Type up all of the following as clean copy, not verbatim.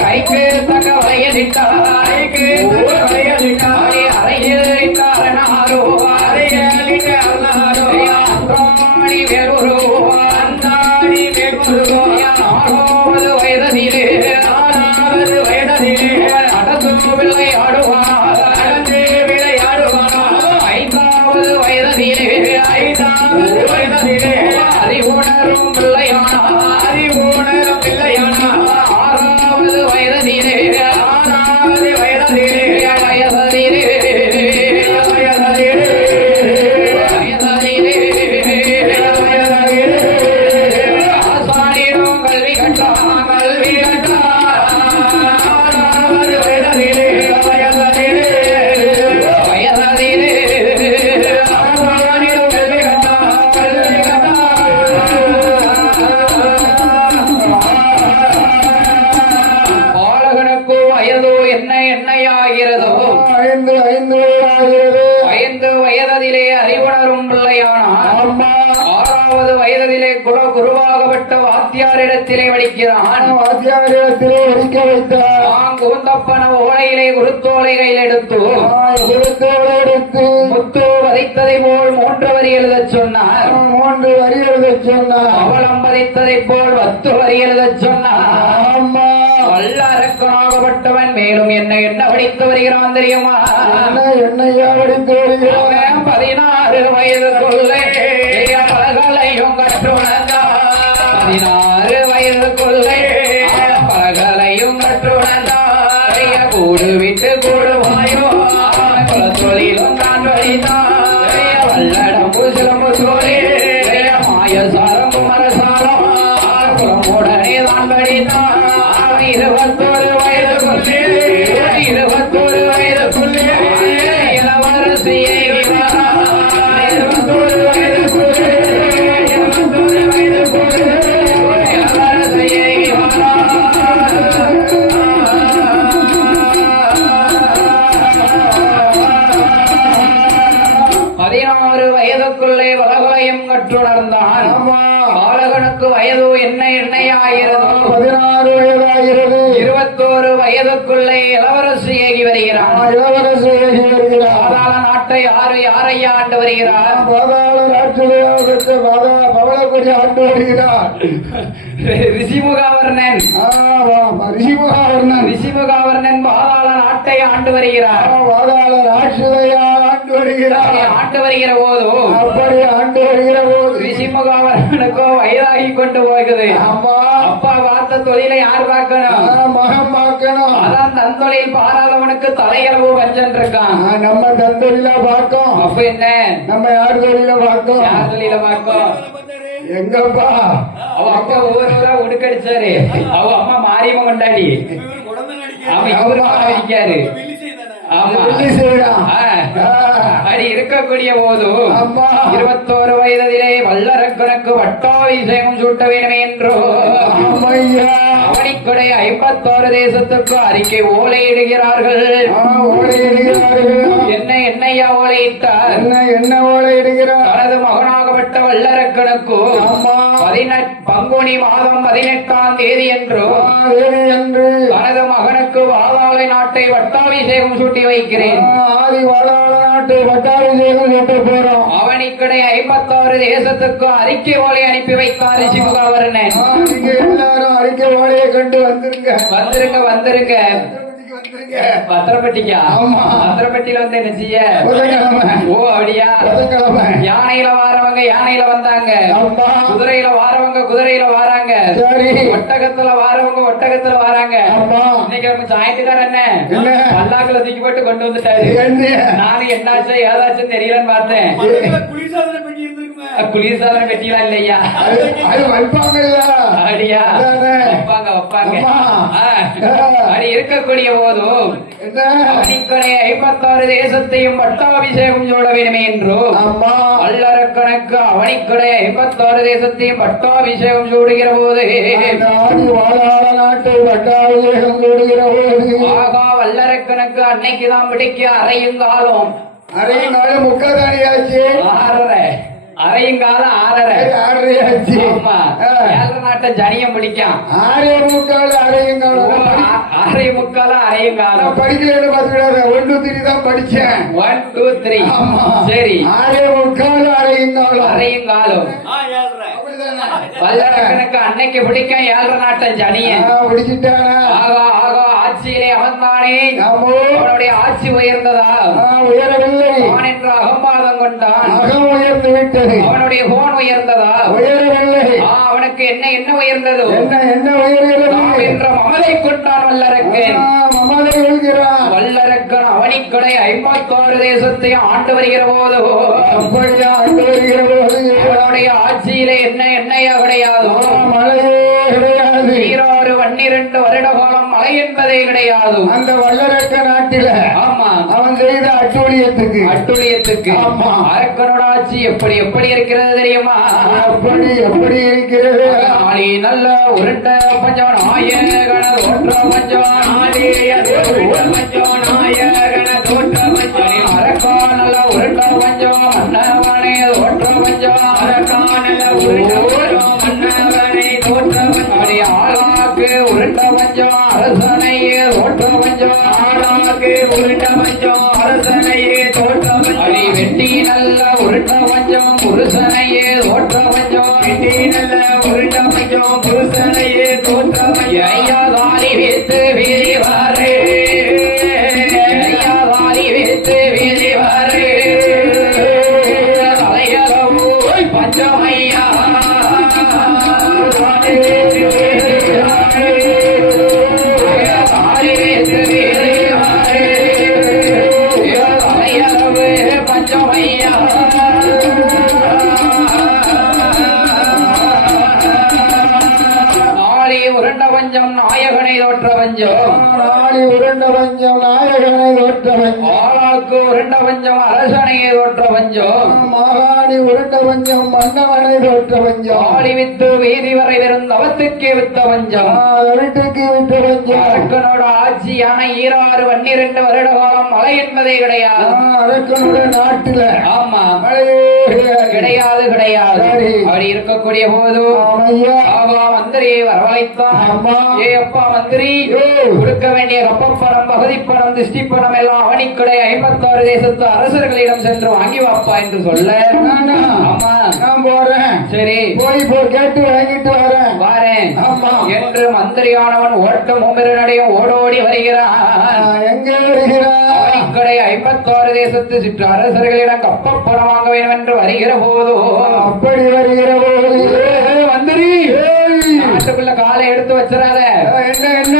கைக்கு தக வயதிட்டாய்க்கு அறையில் காரணாரோ அறையலிட்டு அல்லாரோ அந்தாணி வேறொரு அந்தாணி வேறொரு ஆறாவது வயதிலே நடந்து விளையாடுவார் நடந்து விளையாடுவார் ஐந்தாவது வயதிலே அறிவுணரும் பிள்ளையானா அறிவுணரும் பிள்ளையானா ஆறாவது வயதிலே ஆசானிடம் கல்வி கட்டான் கல்வி குருவாகப்பட்ட வாத்தியாரிடத்திலே வலிக்கிறான். வாத்தியாரிடத்திலே வலிக்க வைத்தான். கூந்தப்பன ஓலையிலே குருத்தோலை கையில் எடுத்து முத்து வதைத்ததை போல் 3 வரி எழுதச் சொன்னார். 3 வரி எழுதச் சொன்னார். அவலம் வதைத்ததை போல் 10 வரி எழுதச் சொன்னார். வல்லரக்கனாகப்பட்டவன் மேலும் என்ன படித்து வருகிறான் தெரியுமா? என்னையா படித்து வருகிறான்? 16 வயதுக்குள்ளே பலகலையும் கற்றுணர்ந்தான். 16 வயதுக்குள்ளே பலகலையும் கற்றுணர்ந்தான். கூடு விட்டு கூடுவாயோ தொழிலும் நான் வழிதான். வல்லடம்பு சிலம்பு சோழே மாயசாரம் குமரசாரம் உடனே தான் வழிதான். 21 வயதுக்குள்ளே 21 வயதுக்குள்ளே இளவரசியை 21 வயதுக்குள்ளே வயதுக்குள்ளே வலகலையும் கற்றுணர்ந்தான். பாலகனுக்கு வயது என்னையாகிறது? 16 வயதாகிறது. 21 வயதுக்குள்ளே இளவரசியாகி வருகிறான். இளவரசியாகி வருகிறார். பாதாள நாட்டை யாரையா ஆண்டு வருகிறார்? பாதாள நாட்டிலே பவளக்குடி ஆண்டு வருகிறார். ரிஷிமுகாவர்ணன் ரிஷிமுகாவர்ணன் பாதாள நாட்டை ஆண்டு வருகிறார். பாதாள ராட்சதையா ஆண்டு வருகிறார். ஆண்டு வருகிற போது அப்படி ஆண்டு வருகிற போது ரிஷிமுகாவர்ணனுக்கோ வயதாகி கொண்டு போகுது. அம்மா அப்பா பார்த்த தொழிலை யார் பார்க்கணும்? மகன் பார்க்கணும். அதான் தன் தொழில் பாராதவனுக்கு தலையளவு வஞ்சன் இருக்கான். நம்ம தன் தொழில பார்க்கும். அப்ப என்ன நம்ம யார் தொழில பார்க்கும்? யார் தொழில பார்க்கும்? எங்கப்பா அவ அப்பா ஒவ்வொருவரா உடுக்கடிச்சாரு. அவ அம்மா மாரியம்ம கொண்டாடி அவன் அவரு அடிக்காரு. அப்படி இருக்கக்கூடிய போது 21 வயதிலே வல்லரக்கனுக்கு வட்டாபிஷேகம் சூட்ட வேண்டும் என்றோ அவனிக்குடை 51 தேசத்துக்கு அறிக்கை ஓலையிடுகிறார்கள். என்னையா ஓலையிட்டார்? என்ன ஓலையிடுகிறார்? தனது மகனாகப்பட்ட வல்லரக்கனுக்கு பங்குனி மாதம் 18ஆம் தேதி என்று தனது மகனுக்கு வாதாளை நாட்டை வட்டாபிஷேகம் சூட்டி வைக்கிறேன். அவனிக்கடை 56 தேசத்துக்கு அறிக்கை ஓலை அனுப்பி வைத்தார் சிவகாவரனன். எல்லாரும் அறிக்கை ஓலையை கண்டு வந்துருங்க பத்திரப்பட்டிக்கா? பத்திரப்பட்டியில வந்து என்ன செய்ய? ஓ அப்படியா? யானையில வாரவங்க வந்தவங்க யானையில வந்தாங்க, ஆமா. குதிரையில வாரவங்க குதிரையில வாராங்க, சரி. ஒட்டகத்துல வாரவங்க ஒட்டகத்துல வாராங்க. ஆமா. இன்னைக்கு நம்ம சாயத்துக்கார என்ன? பல்லாக்குல தூக்கி போட்டு கொண்டு வந்துட்டாரு. என்ன? நானும் என்னாச்சு ஏதாச்சும் தெரியலன்னு பார்த்தேன். குளிர்சாதன பெட்டிலாம் இல்லையா? அது வைப்பாங்கல்ல. அப்படியா? அதானே. வைப்பாங்க வைப்பாங்க. அம்மா. அப்படி இருக்கக்கூடிய போதும் என்ன? அவனிக்கடைய 56 தேசத்தையும் பட்டாபிஷேகம் சூட வேண்டுமே என்றும் ஆமா. வல்லரக்கணக்கு அவனிக்கடைய 56 தேசத்தையும் பட்டாபிஷேகம் சூடுகிற போது நாடு வாழாத நாட்டை பட்டாபிஷேகம் கூடுகிற போது ஆகா வல்லரக்கணக்கு அன்னைக்குதான் பிடிக்க அறையுங்காலம் அரையும் நாடு முக்காதானியாச்சு. 6:30 அறையுங்காலம் 6:30 ஆறையாச்சு. ஆமா. ஏழரை நாட்டை ஜனியம் பிடிக்கும். 6:45 அரையும் காலம். 6:45 அறையுங்காலம். நான் படிக்கலன்னு பார்த்துக்கிடாத. 1 2 3 தான் படிச்சேன். 1 2 3 ஆமா. சரி. 6:45 அரையும் காலம். அறையுங்காலம் அப்படிதானே? வல்லரக்கணக்கு அன்னைக்கு பிடிக்கும் 7 நாட்டை ஜனியன். பிடிச்சிட்டானா? ஆகா ஆகா ஆட்சியிலே அவன்தானே. ஆமோ. அவனுடைய ஆட்சி உயர்ந்ததா? உயரவில்லை. அவன் என்று அகம்பாதம் கொண்டான். அகம் உயர்ந்து விட்டது. அவனுடைய போன் உயர்ந்ததா? உயரவில்லை. அவனுக்கு என்ன என்ன உயர்ந்தது? என்ன உயர்கிறது? நாம் என்ற மமதை கொண்டான் வல்லரக்கன். மமதை எழுகிறான். வல்லரக்கன் அவனிக்கடை 56 தேசத்தை ஆண்டு வருகிற போது அப்படியா ஆண்டு வருகிற போது அவனுடைய ஆட்சியிலே என்ன என்னையா கிடையாது. மழையே கிடையாது. 12 வருட காலம் மழை என்பதே கிடையாது. அந்த வல்லரக்க நாட்டில ஆமா அவன் செய்த அட்டுழியத்துக்கு ஆமா. அரக்கனோட ஆட்சி எப்படி எப்படி இருக்கிறது தெரியுமா? எப்படி இருக்கிறது? ஆளி நல்ல உருட்ட பஞ்சம் நாயகன தோற்ற பஞ்சம் அரக்கா நல்ல உருட்ட பஞ்சம் மன்னவனே தோற்ற பஞ்சம் ஆளாக்கு உருட்ட பஞ்சம் அரசனையே தோற்ற பஞ்சம் அடி வெட்டி நல்ல உருட்ட பஞ்சம் புருஷனையே தோற்ற பஞ்சம் ஐயா தாலி வைத்து வீரிவாரே ஐயா தாலி வைத்து வீரிவாரே தலையளவு பஞ்சமையா தாலி வைத்து வீரிவாரே தலையளவு பஞ்சமையா உருண்ட பஞ்சம் நாயகனை தோற்ற பஞ்சம் நாளி உருண்ட பஞ்சம் நாயகனை தோற்ற பஞ்சம் ஆளாக்கு உருண்ட பஞ்சம் அரசனையை தோற்ற பஞ்சம் மாகாணி உருண்ட பஞ்சம் மன்னவனை தோற்ற பஞ்சம் ஆளி வித்து வீதி வரை இருந்த அவத்துக்கே வித்த பஞ்சம் வீட்டுக்கு விட்ட பஞ்சம் அரக்கனோட ஆட்சியான 12 வருட காலம் மழை என்பதே கிடையாது. அரக்கனுடைய நாட்டில ஆமா மழையே கிடையாது கிடையாது. அப்படி இருக்கக்கூடிய போது ஆவா மந்திரியை வரவழைத்தான். ஏ அப்பா மந்திரி கொடுக்க வேண்டிய கப்பப்பணம் பகுதிப்பணம் திருஷ்டிப்பணம் எல்லாம் அவனிக்கடை 56 தேசத்து அரசர்களிடம் சென்று வாங்கி வாப்பா என்று சொல்ல ஆமா நான் போறேன். சரி போய் கேட்டு வாங்கிட்டு வரேன் ஆமா என்று மந்திரியானவன் ஓட்டம் நடையும் ஓடோடி வருகிறான். எங்க வருகிறான்? அவனிக்கடை 56 தேசத்து சிற்று அரசர்களிடம் கப்பப்பணம் வாங்க வேண்டும் என்று வருகிற போதோ அப்படி வருகிற போது மந்திரி நாட்டுக்குள்ள காலை எடுத்து வச்சிடாத. என்ன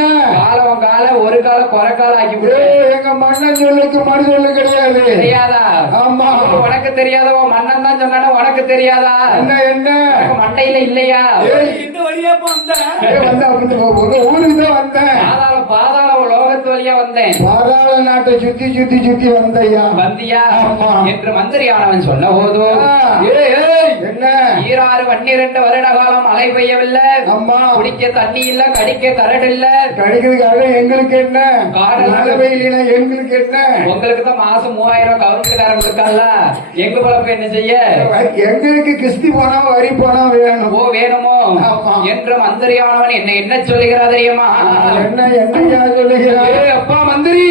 கால ஒரு கால குறை கால ஆக்கி விடு. எங்க மன்னன் சொல்லுக்கு மறு சொல்லு கிடையாது. தெரியாதா? ஆமா. உனக்கு தெரியாதா? மன்னன் தான் சொன்னா உனக்கு தெரியாதா? என்ன மண்டையில இல்லையா? இந்த வழியா ஊருக்கு தான் வந்தேன். பாதாள லோகத்து வழியா வந்தேன். பாதாள நாட்டை சுத்தி வந்தையா வந்தியா என்று மந்திரியானவன் சொன்ன போது என்ன 12 வருட காலம் மழை பெய்யவில்லை. அம்மா குடிக்க தண்ணி இல்ல, கடிக்க கரடு இல்ல. கடிக்கிறதுக்காக எங்களுக்கு என்ன? காடு வெயிலினா எங்களுக்கு என்ன? உங்களுக்கு தான் மாசம் 3000 கவர்மெண்ட்காரங்க இருக்காங்கல்ல, எங்க பழப்பு என்ன செய்ய? எங்களுக்கு கிஸ்தி போனா வரி போனா வேணும். ஓ வேணுமோ என்று மந்திரியானவன் என்ன சொல்லுகிறா தெரியுமா? என்னையா சொல்லுகிறார்? அப்பா மந்திரி,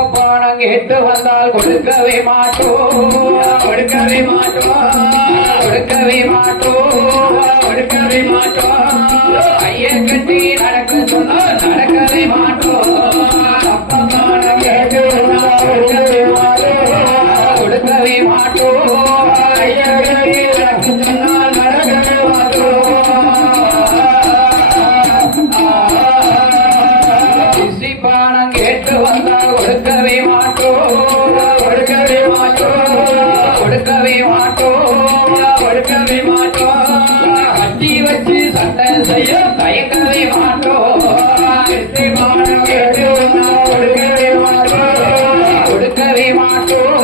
அப்பா நாங்க எட்டு வந்தால் கொடுக்கவே மாட்டோம் ஐய கட்டி நடக்க சொன்னா நடக்கவே மாட்டோம். அப்பா நாங்க எட்டு வந்தால் கொடுக்கவே மாட்டோம் ஐய கட்டி கொடுக்கவே மாட்டோம் கொடுக்கவே மாட்டோம் கட்டி வச்சு சண்டை செய்ய தயக்கவே மாட்டோம் கொடுக்கவே மாட்டோம் கொடுக்கவே மாட்டோம்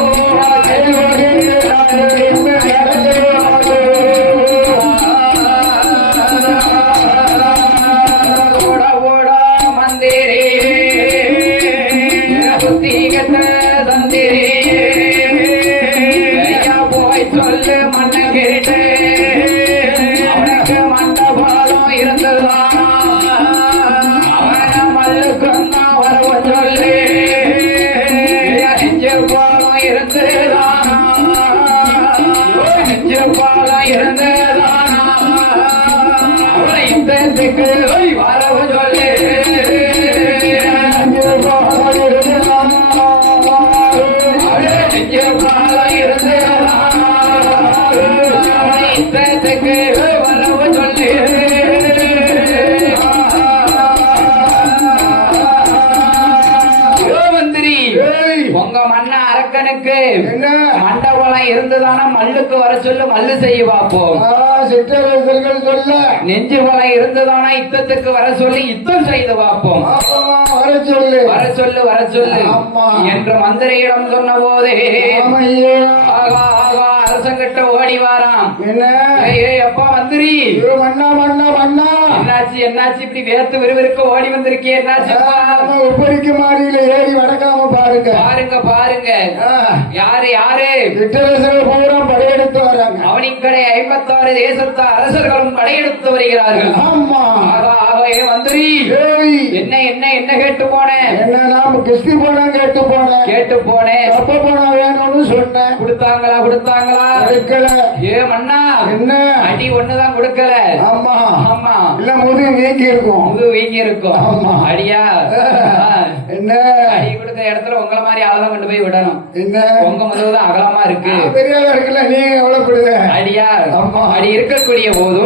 சொல்லு மண்ண கேட்டு அவனுக்கு மண்டபாலம் இருந்ததுதானா அவன மல்லுக்குன்னா வரவ சொல்லு நெஞ்சு பாலம் இருந்ததுதானா நெஞ்சு பாலம் இருந்ததுதானா அவனை இந்த வரவ சொல்லு நெஞ்சு பாலம் இருந்ததுதானா நெஞ்சு பாலம் இருந்ததுதானா இத்தத்துக்கு வரவு சொல்லு மந்திரி உங்க மண்ண அரக்கனுக்கு மண்டபம் இருந்ததானா மல்லுக்கு வர சொல்லு மல்லு செய்ய பார்ப்போம் சிற்றரசர்கள் சொல்ல நெஞ்சு பலம் இருந்ததானா யுத்தத்துக்கு வர சொல்லி யுத்தம் செய்து பார்ப்போம் வர சொல்லு வர சொல்லு வர சொல்லு என்று மந்திரியிடம் சொன்ன போதே ஆகா ஆகா அரசங்கிட்ட ஓடி வாராம் என்ன அப்பா மந்திரி மண்ணா மண்ணா மண்ணா என்னாச்சு என்னாச்சு இப்படி வேர்த்து விறுவிறுக்க ஓடி வந்திருக்கே என்னாச்சு உப்பரிக்கு மாறியில ஏறி வடக்காம பாருங்க பாருங்க பாருங்க யாரு யாரு சிற்றரசர்கள் பூரா படையெடுத்து வராங்க அவனிக்கடை 56 தேசத்து அரசர்களும் படையெடுத்து வருகிறார்கள் ஆமா ஆகா ஆகா ஏ மந்திரி என்ன என்ன என்ன கேட்டு போனேன் என்ன நாம கிறிஸ்தி போனா கேட்டு போனேன் அப்ப போனா வேணும்னு சொன்னேன் கொடுத்தாங்களா கொடுத்தாங்களா கொடுக்கல ஏ மண்ணா என்ன அடி ஒண்ணுதான் கொடுக்கல ஆமா ஆமா இல்ல முதுகு வீங்கி இருக்கும் முதுகு வீங்கி இருக்கும் ஆமா அடியா என்ன அடி கொடுத்த இடத்துல உங்களை மாதிரி ஆளதான் கொண்டு போய் விடணும் என்ன உங்க முதுகுதான் அகலமா இருக்கு பெரியாளா இருக்குல்ல நீ எவ்வளவுப்படுத அடியா ஆமா அடி இருக்கக்கூடிய போது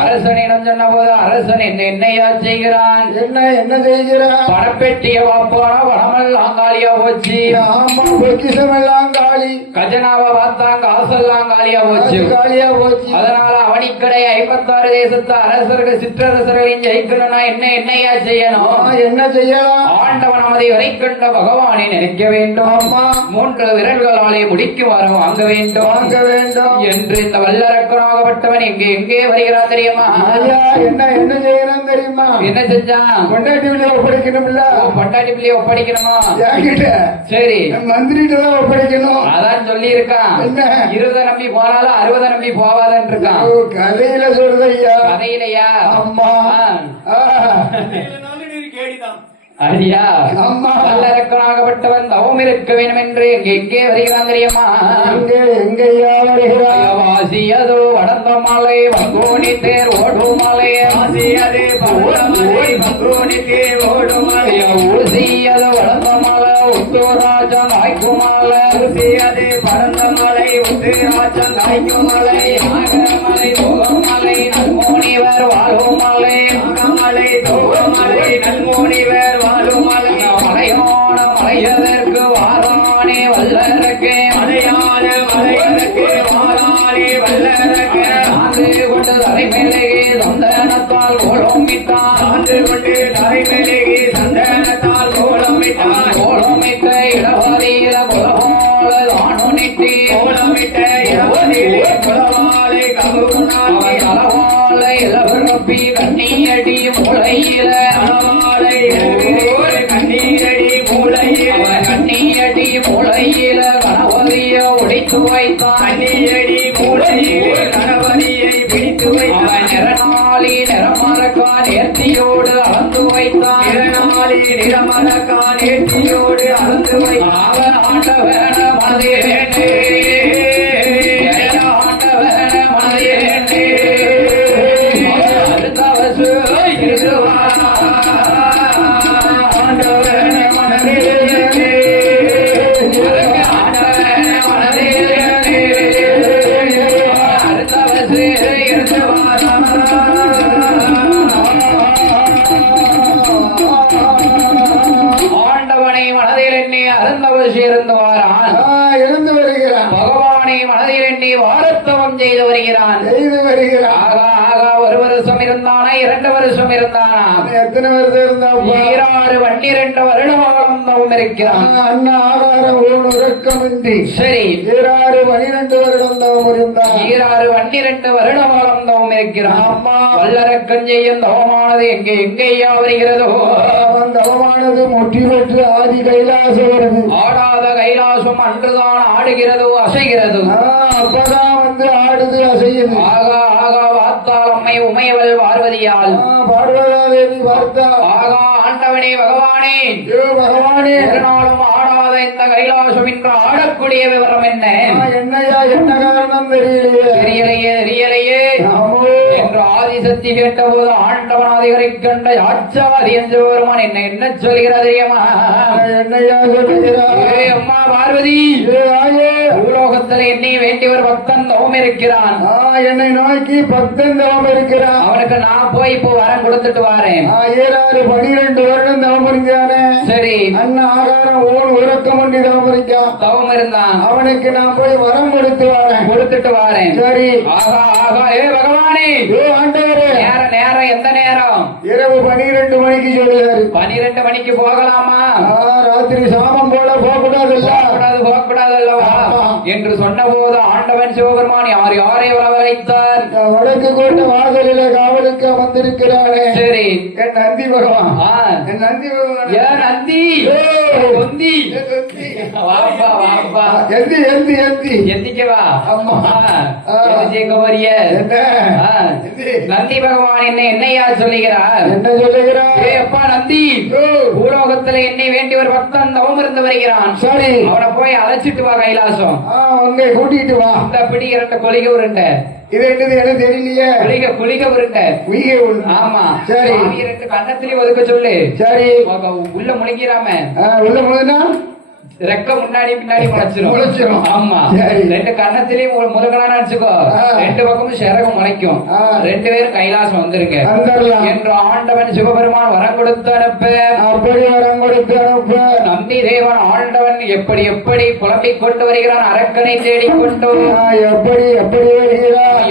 அரசனிடம் சொன்ன போது அரசன் என்னையா செய்கிறான் என்ன செய்கிறான் பணப்பெட்டிய வாப்பானா வடமெல்லாம் காலியா போச்சு ஆமா பொக்கிஷம் எல்லாம் காலி கஜனாவை பார்த்தா காசெல்லாம் காலியா போச்சு அதனால அவனிக்கடை 56 தேசத்து அரசர்கள் சிற்றரசர்களின் ஜெயிக்கணும்னா என்னையா செய்யணும் என்ன செய்யலாம் ஆண்டவன் நமதை வரைக்கண்ட பகவானை நினைக்க வேண்டும் 3 விரல்களாலே முடிக்குமாறு வாங்க வேண்டும் என்று இந்த வல்லரக்கனாகப்பட்டவன் எங்கே வருகிறான் தெரியுமா என்ன செய்யறான் தெரியுமா என்ன செஞ்சான் பொண்டாட்டி பிள்ளைய ஒப்படைக்கணும்ல பொண்டாட்டி பிள்ளைய ஒப்படைக்கணுமா சரி மந்திரிட்ட ஒப்படைக்கணும் அதான் சொல்லி இருக்கான் 20 நம்பி போனாலும் 60 நம்பி போவாதன்னு இருக்கான் கதையில சொல்றையா கதையிலையா அம்மா அடியா வல்லரக்கனாகப்பட்டவன் தவம் இருக்க வேண்டும் என்று எங்கே வருகிறான் தெரியுமா எங்கய்யா வருகிறான் வாசியதோ வடந்த மலை வங்கோனி தேர் ஓடும் மலை வாசியது வங்கோனி தேர் ஓடும் மலை ஊசியது வடந்த மலை உத்தூராஜன் ஆய்க்கும் மலை ஊசியது வடந்த மலை உத்தூராஜன் ஆய்க்கும் மலை மலை ஓகம் மலை நல்மோனிவர் வாழும் மலை மலை தோகம் மலை நல்மோனிவர் வாழும் மலை மலையான மலையதற்கு வாரானே வல்லருக்கு மலையான மலையதற்கு வாரானே வல்லருக்கு சாந்து கொண்டு தலைமையிலேயே சந்தனத்தால் கோலமிட்டான் சாந்து கொண்டு தலைமையிலேயே சந்தனத்தால் கோலமிட்டான் கோலமிட்ட இடவாதியில குலமால தானுனிட்டி கோலமிட்ட இடவாதியிலே குலமாலை கமுனாலே தலவால இளவரப்பி கண்ணியடி முளையில தலவாலை கண்ணியடி மூளையில கண்ணியடி மூளையில கணவதிய உடைத்து வைத்தான் கண்ணியடி மூளையில கணவதியை பிடித்து வைத்தான் நிறநாளி நிறமரக்கான் ஏற்றியோடு அளந்து வைத்தான் நிறநாளி நிறமரக்கான் ஏற்றியோடு அளந்து வைத்தான் ஆண்டவன மனதிலே ஆண்டவன மனதிலே அடுத்தவசு ஆண்டவனை மனதில் எண்ணி அருந்தவசி இருந்து வாரான் இருந்து வருகிறான் பகவானை மனதில் எண்ணி வாரத்தவம் செய்து வருகிறான். ஆகா ஆகா, ஒரு வருஷம் இருந்தானா, 2 வருஷம் இருந்தானா, எத்தனை வருஷம் இருந்தா? 12 வருடம் தவம் இருக்கிறான். அண்ணா ஆகாரம் ஊன் உறக்கமின்றி சரி 12 வருடம் தவம் இருந்தான். 12 வருடம் தவம் இருக்கிறான். அம்மா வல்லரக்கன் செய்யும் தவமானது எங்கே எங்கேயா வருகிறதோ, அவன் தவமானது முற்றி பெற்று ஆதி கைலாசம் வருது. ஆடாத கைலாசம் அன்றுதான் ஆடுகிறதோ அசைகிறது. அப்பதான் வந்து ஆடுது அசையுது. ஆகா ஆகா, வார்த்தாள் அம்மை உமையவள் பார்வதியால். பார்வதாதேவி பார்த்தா. ஆகா, ஆண்டவனே பகவானே, பகவானே, ஒரு நாளும் ஆடாத இந்த கைலாசம் இன்று ஆடக்கூடிய விவரம் என்ன? என்னையா என்ன காரணம் தெரியலையே தெரியலையே என்று ஆதிசக்தி கேட்டபோது ஆண்டவன் ஆதிகரை கண்ட யாச்சாதி என்று வருமான் என்ன சொல்கிறது தெரியுமா? என்னையா சொல்லுகிறார்? அம்மா பார்வதி, பூலோகத்தில் என்னை வேண்டி ஒரு பக்தன் தவம் இருக்கிறான். என்னை நோக்கி பக்தன் தவம் இருக்கிறான். அவனுக்கு நான் போய் இப்போ வரம் கொடுத்துட்டு வாரேன். 12 வருடம் தவம் இருந்தானே. சரி, அண்ணா ஆகாரம் ஊன் உறக்கம் பண்ணி தவம் இருக்கான். தவம் இருந்தான். அவனுக்கு நான் போய் வரம் கொடுத்துட்டு வாரேன். சரி. ஆகா ஆகா, பகவானே, ஆண்டவரே, நேரம் எந்த நேரம்? இரவு 12 மணிக்கு சொல்லுவாரு. 12 மணிக்கு போகலாமா? ராத்திரி சாமம் போல போகக்கூடாது அல்லவா என்று சொன்ன போது ஆண்டவன் சிவபெருமான் யாரை வரவழைத்தார்? வடக்கு கோட்டை வாசலில காவலுக்கு வந்திருக்கிறானே. சரி, என் நந்தி பகவான். என் நந்தி பகவான். ஏன் நந்தி? தொந்தி வாப்பா வாப்பா, எந்திக்கவா அம்மா, ஜெயிக்க போறிய நந்தி பகவான் என்னையா சொல்லுகிறார்? என்ன சொல்லுகிறார்? அப்பா நந்தி, பூலோகத்துல என்னை வேண்டி ஒரு பக்தன் தவம் இருந்து வருகிறான். சரி, அவனை போய் அழைச்சிட்டு வா கைலாசம். உன்னை கூட்டிட்டு வா. இந்த பிடி 2 கொலிகை உருண்டை. இது என்னது எனக்கு தெரியலையே. குளிக உருண்டை. ஆமா. சரி, 2 கண்ணத்திலேயே ஒதுக்க சொல்லு. சரி, உள்ள முழுங்கிறாம. உள்ள முழுங்கினா ரெக்க முன்னாடி பின்னாடி முளைச்சிரும். ஆமா, 2 கண்ணத்திலேயே முருகனான்னு நினைச்சுக்கோ. 2 பக்கமும் சிறகு முளைக்கும். 2 பேரும் கைலாசம் வந்துருங்க என்று ஆண்டவன் சிவபெருமான் வரம் கொடுத்து அனுப்ப. நந்தி தேவன் ஆண்டவன் எப்படி புலம்பிக் கொண்டு வருகிறான்? அரக்கனை தேடிக்கொண்டு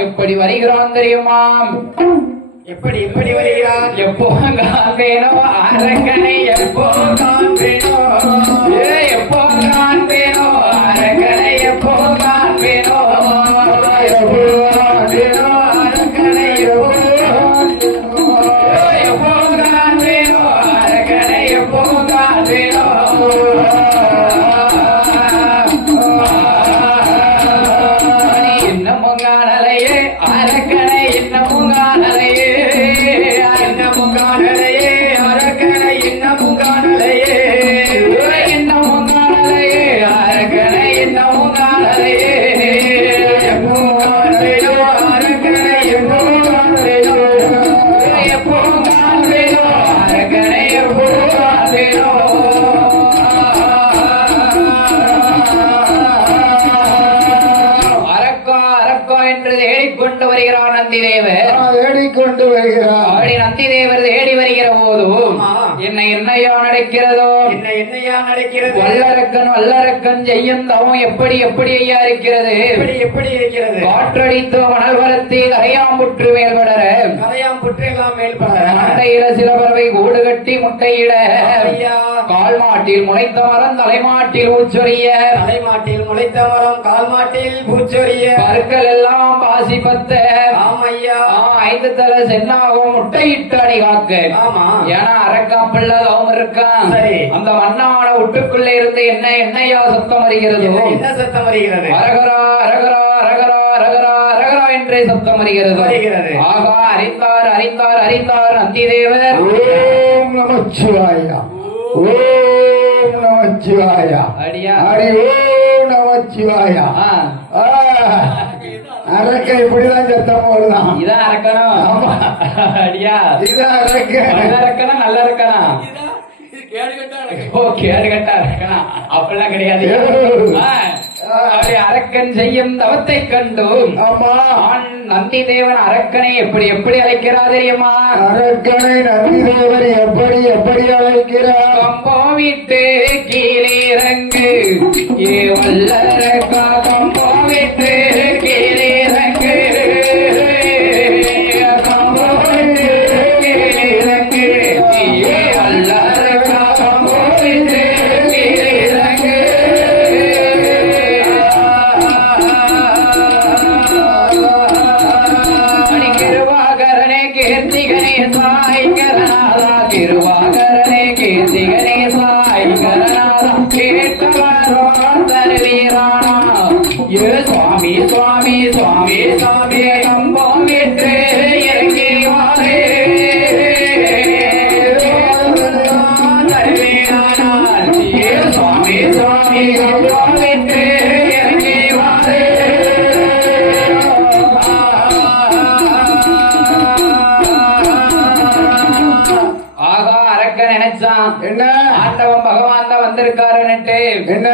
எப்படி வருகிறான் தெரியுமா? எப்படி வருகிறான்? எப்போ காண்பேனோ அரக்கனை, எப்போ காண்பேனோ, எப்போ காண்பேனோ அரக்கனை, எப்போ காண்பேனோ, எப்போ காண்பேனோ அரக்கனை, எப்போ காண்பேனோ அரக்கனை, எப்போ காண்பேனோ. இன்னமும் காணலையே அரக்கனை, இன்னமும் காணலையே, இன்னமும் காணலையே அரக்கனை, இன்னமும் காணலையே, இன்னமும் காணலையே அரக்கனை, இன்னமும் காணலையே, எப்போ காணலையோ அரக்கனை, எப்போ காணலையோ, எப்போ காணலையோ அரக்கனை, எப்போ காணலையோ. அரக்கா என்று தேடிக்கொண்டு வருகிறார் நந்தி தேவர். தேடிக்கொண்டு வருகிறார். நந்தி தேவர் தேடி வருகிற போதும் என்னையா நடக்கிறதோ? என்னையா நடக்கிறது? வல்லரக்கன் செய்யும் தவம் எப்படி ஐயா இருக்கிறது? எப்படி இருக்கிறது? காற்றடித்து மணல் வரத்தி கரையாம்புற்று மேல்படர, கரையாம்புற்றெல்லாம் மேல்படர, மண்டையில சில பறவை கூடு கட்டி முட்டையிட, கால் மாட்டில் முளைத்த மரம் தலைமாட்டில் ஊச்சொரிய, தலைமாட்டில் முளைத்த மரம் கால் மாட்டில் பூச்சொரிய, பற்கள் எல்லாம் பாசி பத்த, ஆமையா 5 தலை சென்னாகும் முட்டையிட்டு அடி காக்க. ஆமா, ஏன்னா அரக்காப்பிள்ள அவன் இருக்கான். அந்த மண்ணான விட்டுக்குள்ளே இருந்து என்னையா சத்தம் வருகிறது? என்ன சத்தம் வருகிறது? அரகரா அரகரா அரகரா அரகரா அரகரா என்றே சத்தம் வருகிறது. ஆகா, அறிந்தார் நந்தி தேவர். ஓம் நமச்சிவாயா, ஓம் நமச்சிவாயா, அடியா ஹரி ஓம் நமச்சிவாயா. அரக்க இப்படிதான் சத்தம் வருதான். இதான் அரக்கணும். அடியா, இதான் அரக்கனா நல்ல இருக்கனா? கேடு கட்டா இருக்கனா? அப்படிலாம் கிடையாது. அவரை அரக்கன் செய்யும் தவத்தை கண்டும் ஆமா நந்தி தேவன் அரக்கனை எப்படி எப்படி அழைக்கிறார் தெரியுமா? அரக்கனை நந்தி தேவர் எப்படி எப்படி அழைக்கிறார்? கம்பம் விட்டு கீழே இறங்கு ஏ வல்லரக்கா, கம்பம் விட்டு கீழே இறங்கு, கம்பம் விட்டு கீழே இறங்கு, ஏ வல்லரக்கா, கம்பம் விட்டு கீழே இறங்கு. திருவாகரனே கீர்த்திகனே சாய்கரநாதா, திருவாகரனே கீர்த்திகனே சாய்கரநாதா, கேட்டவரான் தருவீரானா. ஏ சுவாமி சுவாமி சுவாமி சுவாமி, கம்பம் விட்டு இறங்கி வாரே தருவீரானா. ஏ சுவாமி சுவாமி கம்பம் விட்டு இறங்கி வாரே. ஆகா அரக்கன் நினைச்சான், என்ன ஆண்டவன் பகவான் தான் வந்திருக்காருன்னுட்டு. என்ன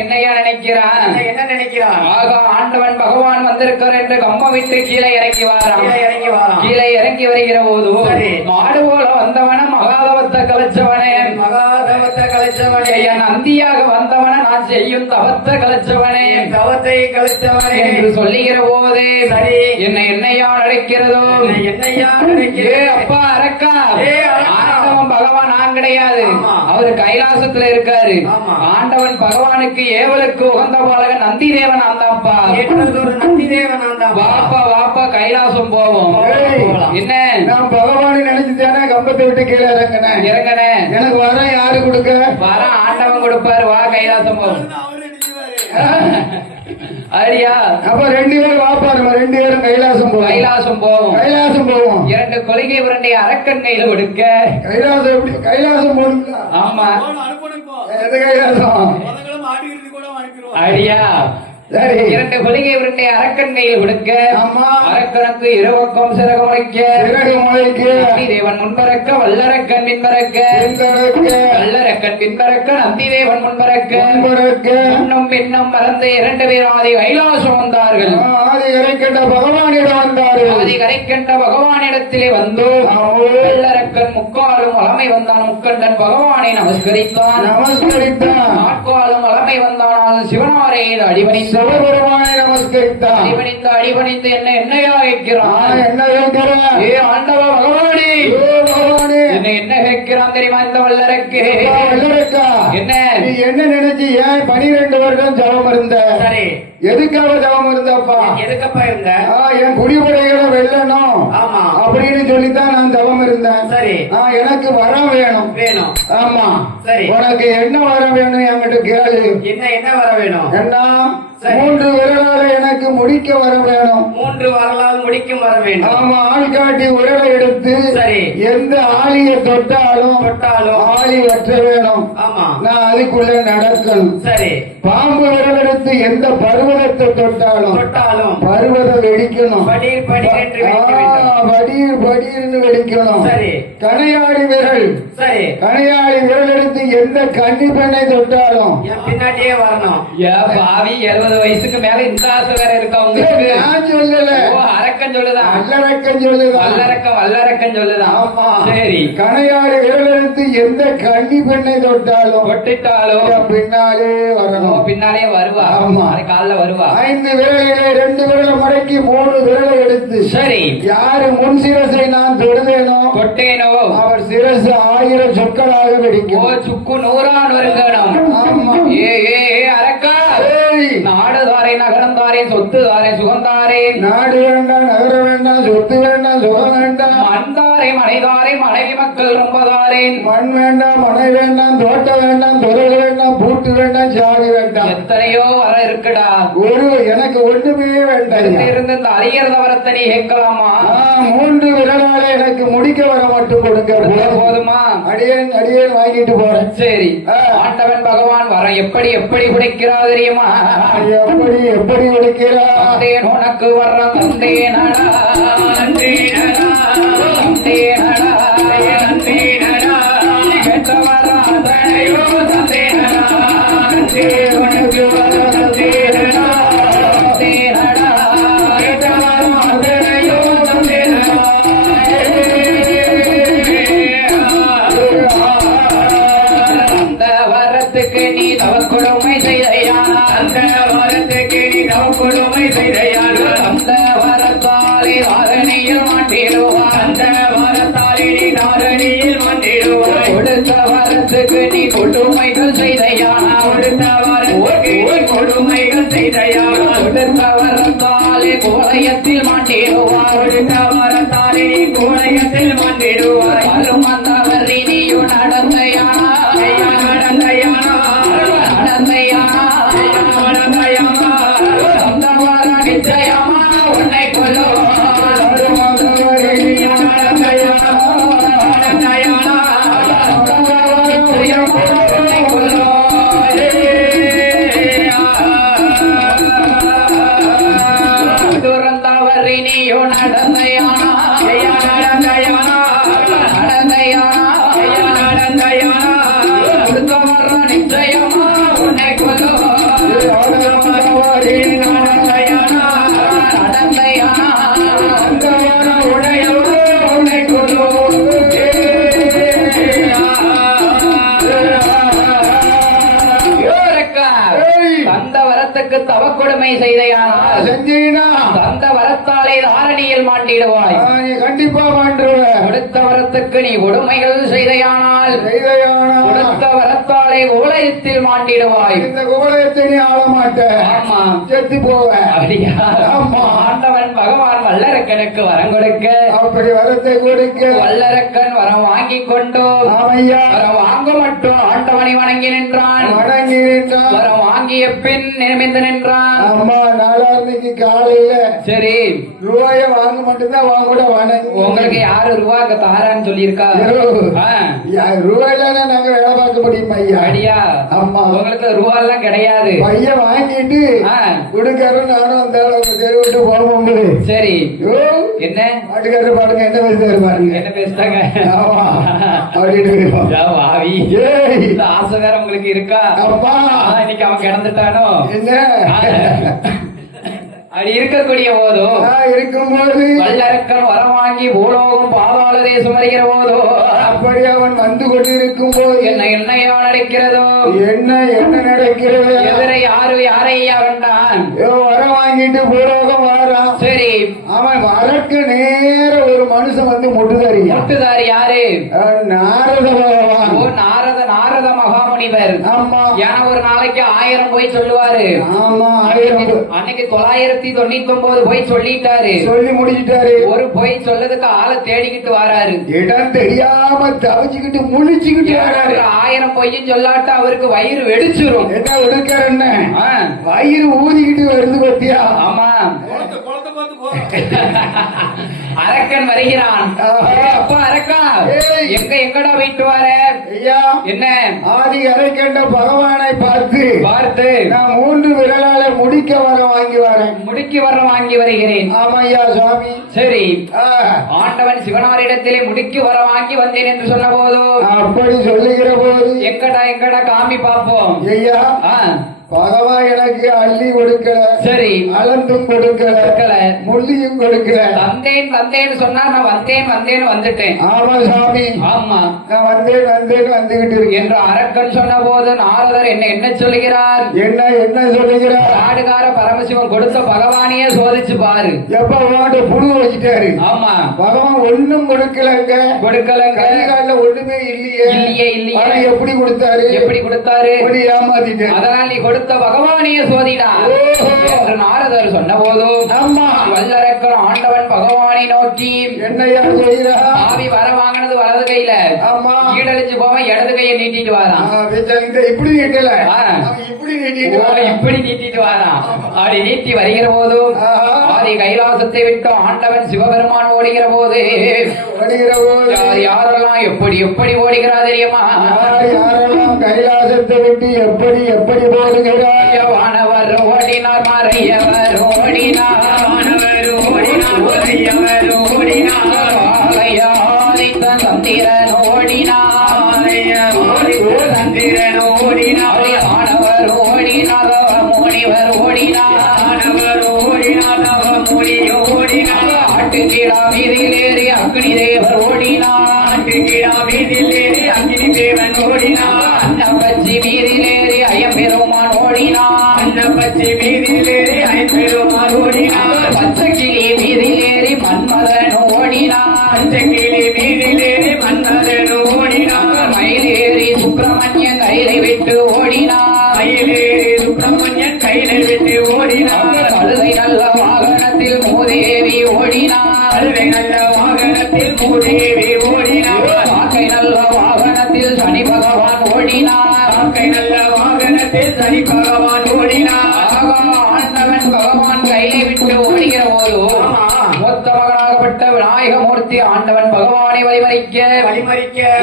என்னையா நினைக்கிறான்? என்ன நினைக்கிறான்? ஆகா ஆண்டவன் பகவான் வந்திருக்கார் என்று கம்பம் விட்டு கீழே இறங்கி வாரான். கீழே இறங்கி வாரான். கீழே இறங்கி வருகிற போது சரி. மாடு போல வந்தவன மகாதவத்தை கலைச்சவனே, மகாதவத்தை கலைச்சவனே, என் நந்தியாக வந்தவன நான் செய்யும் தவத்தை கலைச்சவனே தவத்தை கலைச்சவனே என்று சொல்லுகிற போது சரி. என்னையா நடக்கிறதோ? என்னையா ஏ நினைக்கிறேன்? அப்பா அரக்கா, ஏ அரக்கா. ஆண்டவன் பகவான் நான் கிடையாது, ஆமா. அவரு கைலாசத்துல இருக்காரு. ஆமா. ஆண்டவன் பகவானுக்கு ஏவலுக்கு உகந்த பாலக நந்தி தேவன் ஆந்தாப்பா. கேட்டதொரு நந்தி தேவன் ஆண்டான். வாப்பா வாப்பா கைலாசம் போவோம். ஏய். என்ன நான் பகவான் நினைச்சுதானே கம்பத்தை விட்டு கீழே இறங்கினேன். இறங்கனே எனக்கு வர யாரு கொடுக்க? வர ஆண்டவன் கொடுப்பாரு, வா கைலாசம் போவோம். அடியா அப்ப 2 பேர் வாப்பா, நம்ம 2 பேரும் கைலாசம் போவோம். கைலாசம் போவோம். கைலாசம் போவோம். 2 கொள்கை உருண்டை அரக்கன் கையில கொடுக்க. கைலாசம் எப்படி? கைலாசம் போகணுங்களா? ஆமா எது கைலாசம்? அடியா சரி 2 கொள்கை உருண்டை அரக்கன் கையில் கொடுக்க. ஆமா. அரக்கனுக்கு இருவக்கம் சிறகம் உடைக்க. சிறகு முளைக்கு நந்தி தேவன் முன்பறக்க, வல்லரக்கன் பின்பறக்க. பின்பறக்க வல்லரக்கன் பின்பறக்க, நந்தி தேவன் முன்பறக்க. முன்பறக்க முன்னும் பின்னும் மறந்து 2 பேரும் ஆதி கைலாசம் வந்தார்கள். ஆதி இறைக்கின்ற பகவானிடம் வந்தாரு. ஆதி கரைக்கின்ற பகவானிடத்திலே வந்தோம். வல்லரக்கன் முக்காலும் வளமை வந்தான். முக்கண்டன் பகவானை நமஸ்கரித்தான். நமஸ்கரித்தான். நாட்காலும் வளமை வந்தான். சிவனாரே அடிபணித்தான். சிவபெருமானை நமஸ்கரித்தான். அடிபணித்து அடிபணித்து என்னையா கேட்கிறான்? என்ன கேட்கிறேன்? ஏ ஆண்டவ பகவானே, பகவானே என்ன கேட்கிறான் தெரியுமா இந்த வல்லரக்கு? வல்லரக்கா, என்ன நீ என்ன நினைச்சு ஏன் 12 வருடம் ஜபம் இருந்த? சரி. எதுக்காக ஜபம் இருந்தப்பா? எதுக்கப்பா இருந்த? என் குடிமுறைகளை வெல்லணும் ஆமா. அப்படின்னு சொல்லித்தான் நான் ஜபம் இருந்தேன். சரி. எனக்கு வரம் வேணும். வேணும். ஆமா. சரி. உனக்கு என்ன வரம் வேணும் என்கிட்ட கேளு. என்ன வர வேணும்? என்ன? சரி. 3 விரலால எனக்கு முடிக்க வர வேணும். 3 வரலால் முடிக்கும் வர வேண்டும். ஆமா. ஆள்காட்டி விரலை எடுத்து சரி. எந்த ஆளிய தொட்டாலும் ஆளி வற்ற வேணும். ஆமா. நான் அதுக்குள்ள நடக்கணும். சரி. பாம்பு விரல் எடுத்து எந்த பருவதத்தை தொட்டாலும் பருவதம் வெடிக்கணும். படீர் படீர் என்று வெடிக்க வேண்டும். படீர் படீர்னு வெடிக்கணும். சரி. கணையாடி விரல். சரி. கணையாடி விரல் எடுத்து எந்த கன்னி பெண்ணை தொட்டாலும் என் பின்னாடியே வரணும். பாவி 60 வயசுக்கு மேல இந்த ஆசை வேற இருக்கா உங்களுக்கு? நான் சொல்லல. அரக்கன் சொல்லுதான். வல்லரக்கன் சொல்லுதான். வல்லரக்கன் சொல்லுதான். ஆமா. சரி. கணையாடி விரல் எடுத்து எந்த கன்னி பெண்ணை தொட்டாலும் தொட்டிட்டாலும் பின்னாலே வரணும். பின்னாலே வருவா. ஆமா. காலில் வருவா. 5 விரலிலே 2 விரலை மடக்கி 3 விரலை எடுத்து சரி. யாரு முன் சிரசை நான் தொடுவேனோ தொட்டேனோ அவர் சிரசு 1000 சொற்களாக வெடிக்கும். சுக்கு 100 வருங்கணும். ஆமா. ஏ அரக்கா, நாடுதாரே நகரந்தாரே சொத்துதாரே சுகந்தாரே. நாடு வேண்டாம், நகர வேண்டாம், சொத்து வேண்டாம், சுகம் வேண்டாம். மண்தாரே மனைதாரே, மனைவி மக்கள் ரொம்பதாரே. மண் வேண்டாம், மனை வேண்டாம், தோட்டம் வேண்டாம், துறவு வேண்டாம், பூட்டு வேண்டாம், சாவி வேண்டாம். எத்தனையோ வர இருக்குடா. எனக்கு ஒண்ணுமே வேண்டாம். இருந்து இந்த அரியர் தவறத்தை நீ கேட்கலாமா? 3 விரலால எனக்கு முடிக்க வர மட்டும் கொடுக்க போதுமா? அடியேன் வாங்கிட்டு போறேன். சரி. ஆண்டவன் பகவான் வர எப்படி எப்படி குடிக்கிறா தெரியுமா? எப்படி குடிக்கிறா? உனக்கு வர்ற தந்தேனடா தந்தேனடா தந்தேனடா தந்தேனடா கேட்ட வராதையோ தந்தேனடா உனக்கு வர தந்தேனடா கொடுமை செய்தையான அந்த வரத்தாலே தாரணியில் மாட்டிடுவார் அந்த வரத்தாலே நீ தாரணியில் மாட்டிடுவாய் கொடுத்த வரத்துக்கு நீ கொடுமைகள் செய்தையானா கொடுத்த வரத்துக்கு நீ கொடுமைகள் செய்தையான கொடுத்த வரத்தாலே கோலயத்தில் மாட்டிடுவார் கொடுத்த வரத்தாலே நீ கோலயத்தில் மாட்டிடுவாய் அருமந்தவர் நீயும் நடந்தையானா நடந்தையானா நடந்தையானா நடந்தையானா அந்த வர நிச்சயமா உன்னை கொல்லுவார் துறந்தவரினியோ நடந்தையானா நடந்தையானா கொடுத்தவர நிச்சயமா உன்னை தந்த வரத்துக்கு தவ கொடுமை செய்தையானால் செஞ்சீனா தந்த வரத்தாலே தாரணியில் மாண்டிடுவாய் நீ கண்டிப்பா மாண்டுருவ கொடுத்த வரத்துக்கு நீ கொடுமைகள் செய்தையானால் செய்தையானா கொடுத்த வரத்தாலே ஓலயத்தில் மாண்டிடுவாய் இந்த கோலயத்தை நீ ஆள மாட்ட ஆமா செத்து போவ அப்படியா ஆமா. ஆண்டவன் பகவான் வல்லரக்கனுக்கு வரம் கொடுக்க அப்படி வரத்தை கொடுக்க வல்லரக்கன் வரம் வாங்கி கொண்டு ஆமையா வரம் வாங்க மட்டும் ஆண்டவனை வணங்கி நின்றான் வணங்கி நின்றான். வரம் வாங்கிய பின் நிமிர்ந்து நின்றான் அம்மா நாளான்னைக்கு காலையில சரி ரூபாய வாங்க மட்டும்தான் வாங்க கூட வணங்கி உங்களுக்கு யாரு ரூபாய்க்கு தாரான்னு சொல்லியிருக்கா ரூபாயில நாங்க வேலை பார்க்க முடியும் ஐயா அடியா ஆமா. உங்களுக்கு ரூபா எல்லாம் கிடையாது பையன் வாங்கிட்டு ஆ, கொடுக்காரு நானும் அந்த அளவுக்கு தெரு விட்டு போக முடியுது சரி என்ன மாட்டுக்காரர் பாருங்க என்ன பேசுறாரு பாருங்க என்ன பேசிட்டாங்க ஆமா அப்படின்னு வாவி ஏய் இந்த ஆசை வேற உங்களுக்கு இருக்கா அப்பா இன்னைக்கு அவன் கிடந்துட்டானோ என்ன அப்படி இருக்கக்கூடிய போதும் இருக்கும்போது வல்லரக்கன் வரம் வாங்கி பூலோகம் பாதாள தேசம் வருகிற போதோ அப்படி அவன் வந்து கொண்டிருக்கும் போது என்ன என்னையா நடக்கிறதோ என்ன என்ன நடக்கிறது எதிரை யாரையா கண்டான் வரம் வாங்கிட்டு பூலோகம் வாரான் சரி அவன் வரக்கு நேர ஒரு மனுஷன் வந்து முட்டுதாரியா முட்டுதாரி யாரு நாரத பகவான். ஓ நாரத மகாமுனிவர் ஆமா ஏன்னா ஒரு நாளைக்கு 1000 போய் சொல்லுவாரு ஆமா ஆயிரம் அன்னைக்கு 999 போய் சொல்லிட்டாரு சொல்லி முடிச்சிட்டாரு ஒரு போய் சொல்லதுக்கு ஆளை தேடிக்கிட்டு வராரு இடம் தெரியாம தவிச்சுக்கிட்டு முழிச்சுக்கிட்டு வராரு 1000 பொய்யும் சொல்லாட்ட அவருக்கு வயிறு வெடிச்சிரும் என்ன எடுக்கிற என்ன ஆ, வயிறு ஊதிக்கிட்டு வருது பத்தியா ஆமா அரக்கன் வருகிறான் அப்பா அரக்கா ஏய். எங்கடா போயிட்டு வர ஐயா என்ன ஆதி அரைக்கண்ட பகவானை பார்த்து பார்த்து நான் 3 விரலால முடிக்க வர வாங்கி வரேன் முடிக்கு வர வாங்கி வருகிறேன் ஆமையா சுவாமி சரி ஆ, ஆண்டவன் சிவனாரிடத்திலே முடிக்கு வர வாங்கி வந்தேன் என்று சொன்ன போதும் அப்படி சொல்லுகிற போது எங்கடா காமி பார்ப்போம் ஐயா ஆ, பகவான் எனக்கு அள்ளி கொடுக்கல சரி அளந்தும் கொடுக்கல கொடுக்கல. முள்ளியும் கொடுக்கல வந்தேன்னு சொன்னா நான் வந்தேன்னு வந்துட்டேன் ஆமா சாமி ஆமா நான் வந்துகிட்டு இருக்கேன் என்று அரக்கன் சொன்ன போது நாரதர் என்ன சொல்லுகிறார் என்ன சொல்லுகிறார் நாடுகார பரமசிவன் கொடுத்த பகவானையே சோதிச்சு பாரு எப்ப வாண்ட புழு வச்சுட்டாரு ஆமா பகவான் ஒண்ணும் கொடுக்கலங்க கொடுக்கலங்க கைகால ஒண்ணுமே இல்லையே இல்லையே ஆனா எப்படி கொடுத்தாரு எப்படி கொடுத்தாரு அப்படி ஏமாத்திட்டாரு அதனால் நீ கொடுத்த பகவானையே சோதிடா என்று நாரதர் சொன்ன போதும் ஆமா வல்லரக்கர் ஆண்டவன் பகவானை நோக்கி என்னையா செய்யறா ஆவி வர வாங்கினது வலது கையில ஆமா ஈடழிச்சு போவன் இடது கையை நீட்டிட்டு வாரான் இப்படி நீட்டல ஆ. இப்படி ஓ, நீட்டிட்டு இப்படி நீட்டிட்டு வாரான் அப்படி நீட்டி வருகிற போதும் ஆதி கைலாசத்தை விட்டு ஆண்டவன் சிவபெருமான் ஓடுகிற போது வருகிற போது யாரெல்லாம் எப்படி ஓடுகிறா தெரியுமா யாரெல்லாம் கைலாசத்தை விட்டு எப்படி போடுகிறார் வானவர் ஓடினார் மறையவர் ஓடினார் வானவர் ஓடினார் மறையவர் ஓடினார் ஆலயாதித்த சந்திரன் ஓடினார் சந்திரன் ஓடினார் ஆனவர் ஓடினார் முனிவர் ஓடினார் ஆனவர் ஓடினார் முனி ஓடினார் ஆட்டுக்கீழா வீதியிலேறி அக்னி தேவர் ஓடினார் ஆட்டுக்கீழா வீதியிலேறி அக்னி தேவன் ஓடினார் அன்னப்பச்சி வீதியிலேறி ஐயம்பெருமான் ஓடினார் அன்னப்பச்சி வீதியிலேறி ஐயம்பெருமான் நல்ல வாகனத்தில் மூதேவி ஓடினார் கல்வி நல்ல வாகனத்தில் மூதேவி ஓடினார் காக்கை நல்ல வாகனத்தில் சனி பகவான் ஓடினார் காக்கை நல்ல வாகனத்தில் சனி பகவான் ஓடினார் ஆண்டவன் பகவான் கையை விட்டு ஓடுகிற போது மொத்த மகனாகப்பட்ட விநாயகமூர்த்தி ஆண்டவன் பகவானை வழிமறிக்க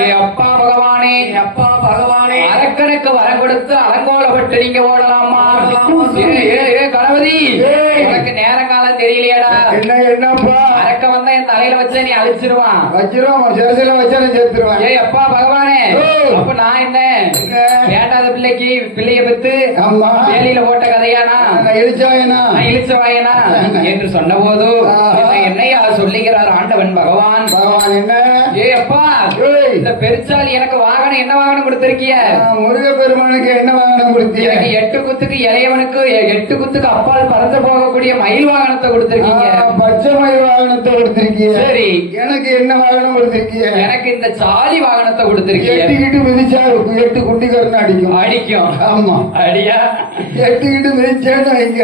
ஏ அப்பா பகவானே அப்பா பகவானே அரக்கனுக்கு வரம் கொடுத்து அலங்கோலப்பட்டு நீங்க ஓடலாமா ஏ ஏ ஏ கணபதி உனக்கு நேர காலம் தெரியலையாடா என்னப்பா அரக்க வந்தா என் தலையில வச்ச நீ அழிச்சிருவான் வச்சிருவோம் சிறசில வச்சா சேர்த்துருவேன். ஏய் அப்பா பகவானே அப்ப நான் என்ன வேண்டாத பிள்ளைக்கு பிள்ளைய பெத்து ஆமா வேலியில போட்ட கதையானா நான் இழிச்சாயனா நான் இழிச்சவாயனா என்று சொன்ன போது என்னையா சொல்லுகிறார் ஆண்டவன் பகவான் பகவான் என்ன ஏ அப்பா ஏய். இந்த பெருச்சாலி எனக்கு வாகனம் என்ன வாகனம் கொடுத்திருக்கிய முருக பெருமானுக்கு என்ன வாகனம் கொடுத்தீங்க? எனக்கு 8 குத்துக்கு இளையவனுக்கு 8 குத்துக்கு அப்பால் பறந்து போகக்கூடிய மயில் வாகனத்தை கொடுத்திருக்கீங்க பச்சை மயில் வாகனத்தை கொடுத்திருக்கீங்க. சரி எனக்கு என்ன வாகனம் கொடுத்திருக்கீங்க? எனக்கு இந்த சாலி வாகனத்தை கொடுத்திருக்கீங்க எட்டுக்கிட்டு மிதிச்சா 8 குண்டிகரன் அடிக்கும். அடிக்கும் ஆமா அடியா எட்டுக்கிட்டு மிதிச்சேன்னு வைங்க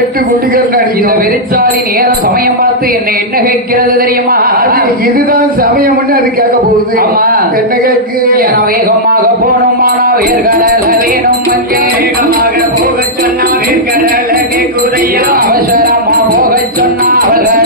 8 குண்டிகரன் இந்த அடிக்கும். வெறிச்சாலி நேரம் சமயம் பார்த்து என்ன கேட்கிறது தெரியுமா இதுதான் சமயம்னு அது கேட்க போகுது. ஆமா. என்ன கேக்கு? என வேகமாக போனோமானா வேர்கடல வேணும் அங்கே. வேகமாக போகச் சொன்னா வேர்க்கடலை கேக்குதையா அவசரமா போகச் சொன்னா அவர்கள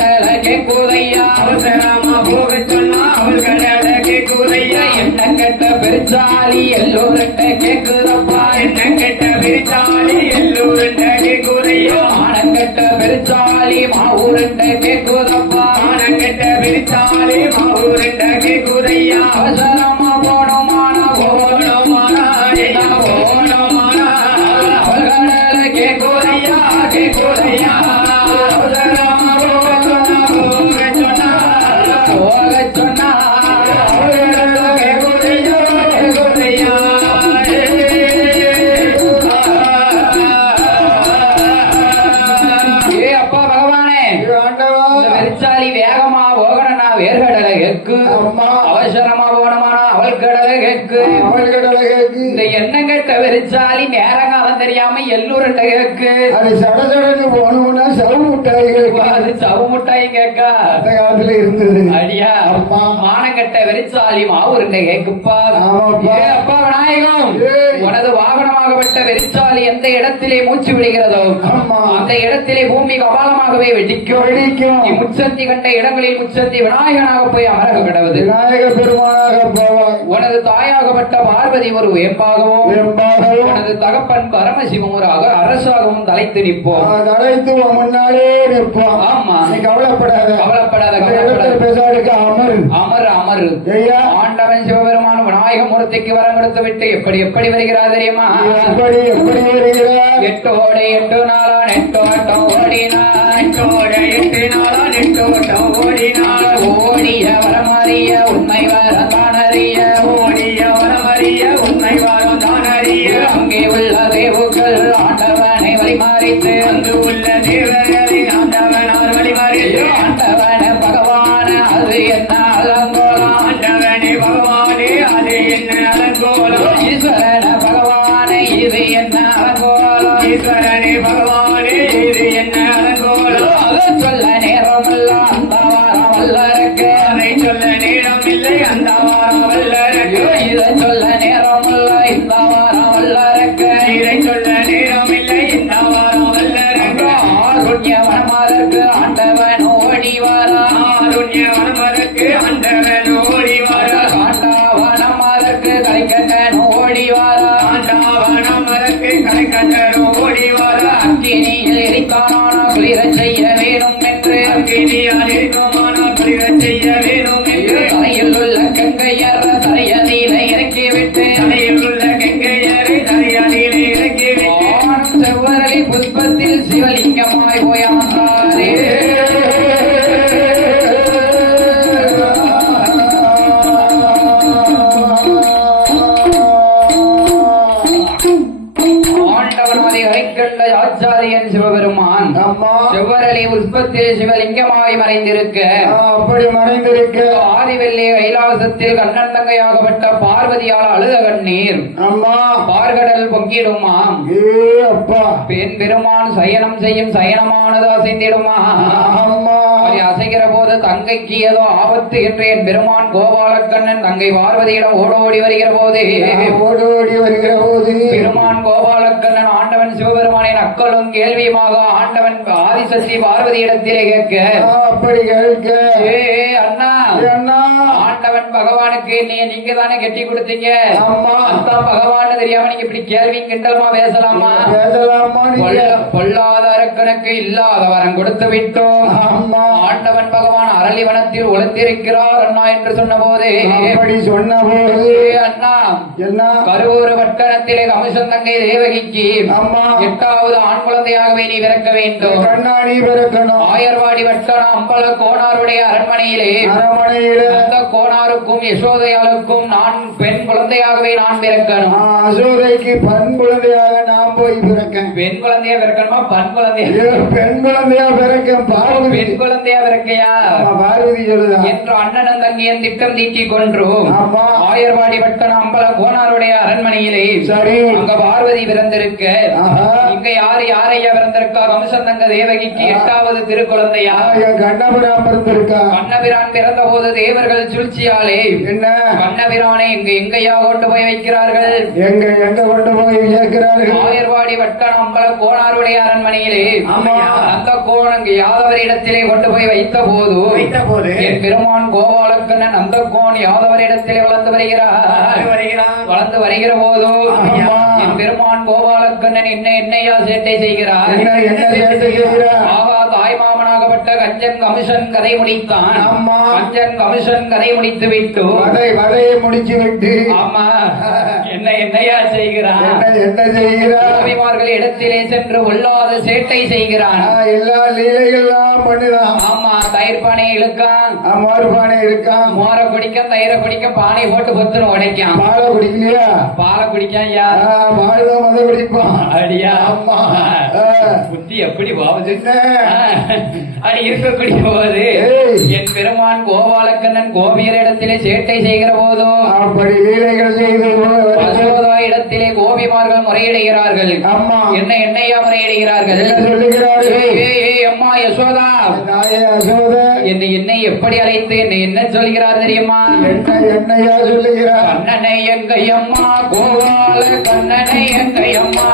கேட்குதையா அவசரமா போகச் சொன்னா அவள் கடலை கேக்குதையா என்ன கெட்ட பெருச்சாலி எல்லோருட்ட கேக்குதப்பா என்ன கெட்ட விரிச்சாலி எல்லோருண்ட கேக்குதையா ஆனம் கெட்ட பெருச்சாலி மாவூருட்ட கேக்குதப்பா மானம் கெட்ட விரிச்சாலி மாவூருண்ட கேக்குதையா அவசரமா போனோமானா ஓனமானா ஐயா ஓனமானா அவர்கள கேட்குதையா கேக்குதையா அவசரமா போகச் சொன்னா போகச் சொன்னா போகச் சொன்னா கேக்குதையா கேக்குதையா ஏ அப்பா பகவானே ஆண்டவா. இந்த வெறிச்சாலி வேகமா போகணும்னா வேர்கடலை கேக்கு ஆமா. அவசரமா போனோமானா அவள் கடலை கேக்கு அவள் கடலை கேக்கு. இந்த எண்ணம் கெட்ட வெறிச்சாலி நேரங்காலம் தெரியாம எல்லூருட்ட கேக்கு அது சடசடன்னு போகணும்னா சவு முட்டாய்களுக்கு அது சவு முட்டாய் கேக்கா அந்த காலத்துல இருந்தது. அடியா ஆமா. மானங்கட்ட வெறிச்சாலி மாவூருண்ட கேக்குப்பா ஆமாப்பா. ஏ அப்பா விநாயகம் ஏய். உனது வாகனமாகப்பட்ட வெறிச்சாலி எந்த இடத்திலே மூச்சு விடுகிறதோ ஆமா. அந்த இடத்திலே பூமி கபாலமாகவே வெடிக்கும் வெடிக்கும். நீ முச்சந்தி கண்ட இடங்களில் முச்சந்தி விநாயகனாக போய் அமரக கிடவது விநாயக பெருமானாக போவாய். உனது தாயாகப்பட்ட பார்வதி ஒரு வேம்பாகவும் வெம்பாகவும் உனது தகப்பன் பரமசிவம் ஒரு அரசாகவும் தலைத்து நிற்போம் அழைத்து உன் முன்னாலே நிற்போம். ஆமா. நீ கவலைப்படாத. கவலைப்படாத, இந்த கவலைப்படாத. இடத்துல பேசாதுக்கு அமர். அமரு அமரு ஐயா ஆண்டவன் சிவபெருமான் விநாயகமூர்த்திக்கு வரம் கொடுத்து விட்டு எப்படி வருகிறார் தெரியுமா எப்படி வருகிறார்? 8 ஓடை 8 நாளா 8 ஆட்டம் ஓடினான் நெட்டோட 8 நாளா நெட்டோட்டம் ஓடினாள் ஓடிய வரமறிய உண்மை வரதானறிய ஓடிய வரமறிய உண்மை வாரம் தான் அறிய அங்கே உள்ள தேவுக்கள் ஆண்டவனை வழிமாறித்து அங்கு உள்ள தேவரை ஆண்டவனார் வழிமறிய ஆண்டவன பகவான அது என்ன அலங்கோலம் ஆண்டவனே பகவானே அது என்ன அலங்கோலம் ஈஸ்வரன பகவானை இது என்ன அலங்கோலம் ஈஸ்வரனே பகவானே இது என்ன அலங்கோலம் அதை சொல்ல நேரமல்ல அந்த வாரம் வல்லருக்கு அதை சொல்ல நேரமில்லை அந்த வாரம் வல்லரக்கு இதை சொல்ல நேரமல்ல இந்த வாரம் வல்லருக்கு இதை சொல்ல நேரமில்லை இந்த வாரம் வல்லரக்கு ஆருண்யவனமாதற்கு ஆண்டவன் ஓடி வரா ஆருண்ய வனமருக்கு ஆண்டவன் ஓடி வர ஆண்டவனமாதற்கு கலைக்கண்டன் ஓடி வரா ஆண்டவனமருக்கு கலைக்கண்டனோ ஓடி வர அக்கினியில் எரித்தான குளிரச் செய்ய வேணும் என்று அக்கினியால் இருக்குமானால் குளிரச் செய்ய வேணும் என்று தலையில் உள்ள கங்கையர் தலையதியில இறக்கிவிட்டு தலையில் உள்ள கங்கையரை தலையாடியிலே இறக்கிவிட்டு ஆணும் செவ்வரளி புஷ்பத்தில் சிவலிங்கமாய் போயாந்தாரே ஆண்டவன் அதை கண்ட ஆச்சாரியன் சிவபெருமான் அம்மா செவ்வரளி புஷ்பத்தில் சிவலிங்கமாய் மறைந்திருக்க அப்படி மறைந்திருக்க ஆதிவெள்ளி கைலாசத்தில் கண்ணன் தங்கையாகப்பட்ட பார்வதியால் அழுத கண்ணீர் அம்மா பார்கடல் பொங்கிடுமாம் ஏ அப்பா பெண் பெருமான் சயனம் செய்யும் சயனமானது அசைந்திடுமா அம்மா அப்படி அசைகிற போது தங்கைக்கு ஏதோ ஆபத்து என்று என் பெருமான் கோபாலக்கண்ணன் தங்கை பார்வதியிடம் ஓடோடி வருகிற போது ஓடோடி வருகிற போது பெருமான் கோபாலக்கண்ணன் ஆண்டவன் சிவபெருமானின் அக்களும் கேள்வியுமாக ஆண்டவன் ஆதிசக்தி பார்வதியிடத்திலே கேட்க அப்படி கேட்க ஏ அண்ணா அண்ணா ஆண்டவன் பகவானுக்கு நீங்க தானே கெட்டி கொடுத்தீங்க அம்மா அத்தான் பகவான் தெரியாம நீங்க இப்படி கேள்வி கிண்டலமா பேசலாமா பேசலாமா நீங்க பொல்லாத அரக்கனுக்கு இல்லாத வரம் கொடுத்து விட்டோம் அம்மா ஆண்டவன் பகவான் அரளிவனத்தில் ஒளிந்திருக்கிறார் அண்ணா என்று சொன்ன போது அப்படி சொன்ன போது அண்ணா என்ன கருவூர் வட்டணத்திலே கமிஷன் தங்கை தேவகிக்கு அம்மா 8வது ஆண் குழந்தையாகவே நீ பிறக்க வேண்டும் கண்ணாடி பிறக்கணும் ஆயர்வாடி வட்டணம் அம்பல கோனாருடைய அரண்மனையிலே அரண்மனையில அந்த கோனாருக்கும் யசோதையாளுக்கும் நான் பெண் குழந்தையாகவே நான் பிறக்கணும் அசோதைக்கு பெண் குழந்தையாக நான் போய் பிறக்கேன் பெண் குழந்தையா பிறக்கணுமா பண் குழந்தையா பெண் குழந்தையா பிறக்கேன் பார்வதி பெண் குழந்தையா பிறக்கையா பார்வதி சொல்லுதா என்று அண்ணனும் தங்கியன் திட்டம் தீட்டி கொன்றோம் ஆமா ஆயர்வாடி வட்டணம் அம்பல கோனாருடைய அரண்மனையிலே சரி அங்க பார்வதி பிறந்திருக்க ஆஹா. இங்க யாரையா பிறந்திருக்கா கம்சந்தங்க தேவகிக்கு 8வது திருக்குழந்தையா என் கண்ணபுரம் பிறந்திருக்கா கண்ணபிரான் பிறந்த போது தேவர்கள் சூழ்ச்சியாலே என்ன கண்ணபிரானை எங்கேயா கொண்டு போய் வைக்கிறார்கள் எங்க கொண்டு போய் கேட்கிறார்கள் ஆயர்வாடி வட்டம் அம்பல கோனாருடைய அரண்மனையிலே ஆமா. அந்த கோணங்க யாதவரிடத்திலே கொண்டு போய் வைத்த போது என் பெருமான் கோபாலக்கண்ணன் அந்த கோன் யாதவரிடத்திலே வளர்ந்து வளர்ந்து வருகிற போது ஆமா. என் பெருமான் கோபாலக்கண்ணன் என்னையா சேட்டை செய்கிறார் என்ன சேட்டை செய்கிறார்? ஆகா தாய் மாமனாகப்பட்ட கஞ்சன் கமிஷன் கதை முடித்தான் ஆமா. கஞ்சன் கமிஷன் கதை முடித்து விட்டு வதையை முடிச்சு விட்டு ஆமா என்னையா செய்கிறான் என்ன செய்கிறார்? கோபிமார்கள் இடத்திலே சென்று உள்ளாத சேட்டை செய்கிறான் எல்லா லீலைகள்லாம் பண்ணுதான். ஆமா தயிர் பானை இழுக்கான் மாறுபானை இருக்கான். மோர குடிக்க தயிரை குடிக்க பானை போட்டு பொத்துன்னு உடைக்கான் பாலை குடிக்கலையா? பாலை குடிக்கான் யா பால்தான் மத குடிப்பான். அடியா ஆமா. புத்தி எப்படி பாவுது என்ன? அது இருக்கக்கூடிய போது ஏய். என் பெருமான் கோபாலக்கண்ணன் கோபியரிடத்திலே சேட்டை செய்கிற போதும் அப்படி லீலைகள் செய்து யசோதா இடத்திலே கோபிமார்கள் முறையிடுகிறார்கள் அம்மா என்னையா முறையிடுகிறார்கள் என்ன சொல்லுகிறார்கள்? ஏய் அம்மா யசோதா தாயே யசோத என்னை எப்படி அழைத்து என்ன சொல்கிறார் தெரியுமா என்னையா சொல்லுகிறார்? கண்ணனை எங்கையம்மா கோபால கண்ணனை எங்கையம்மா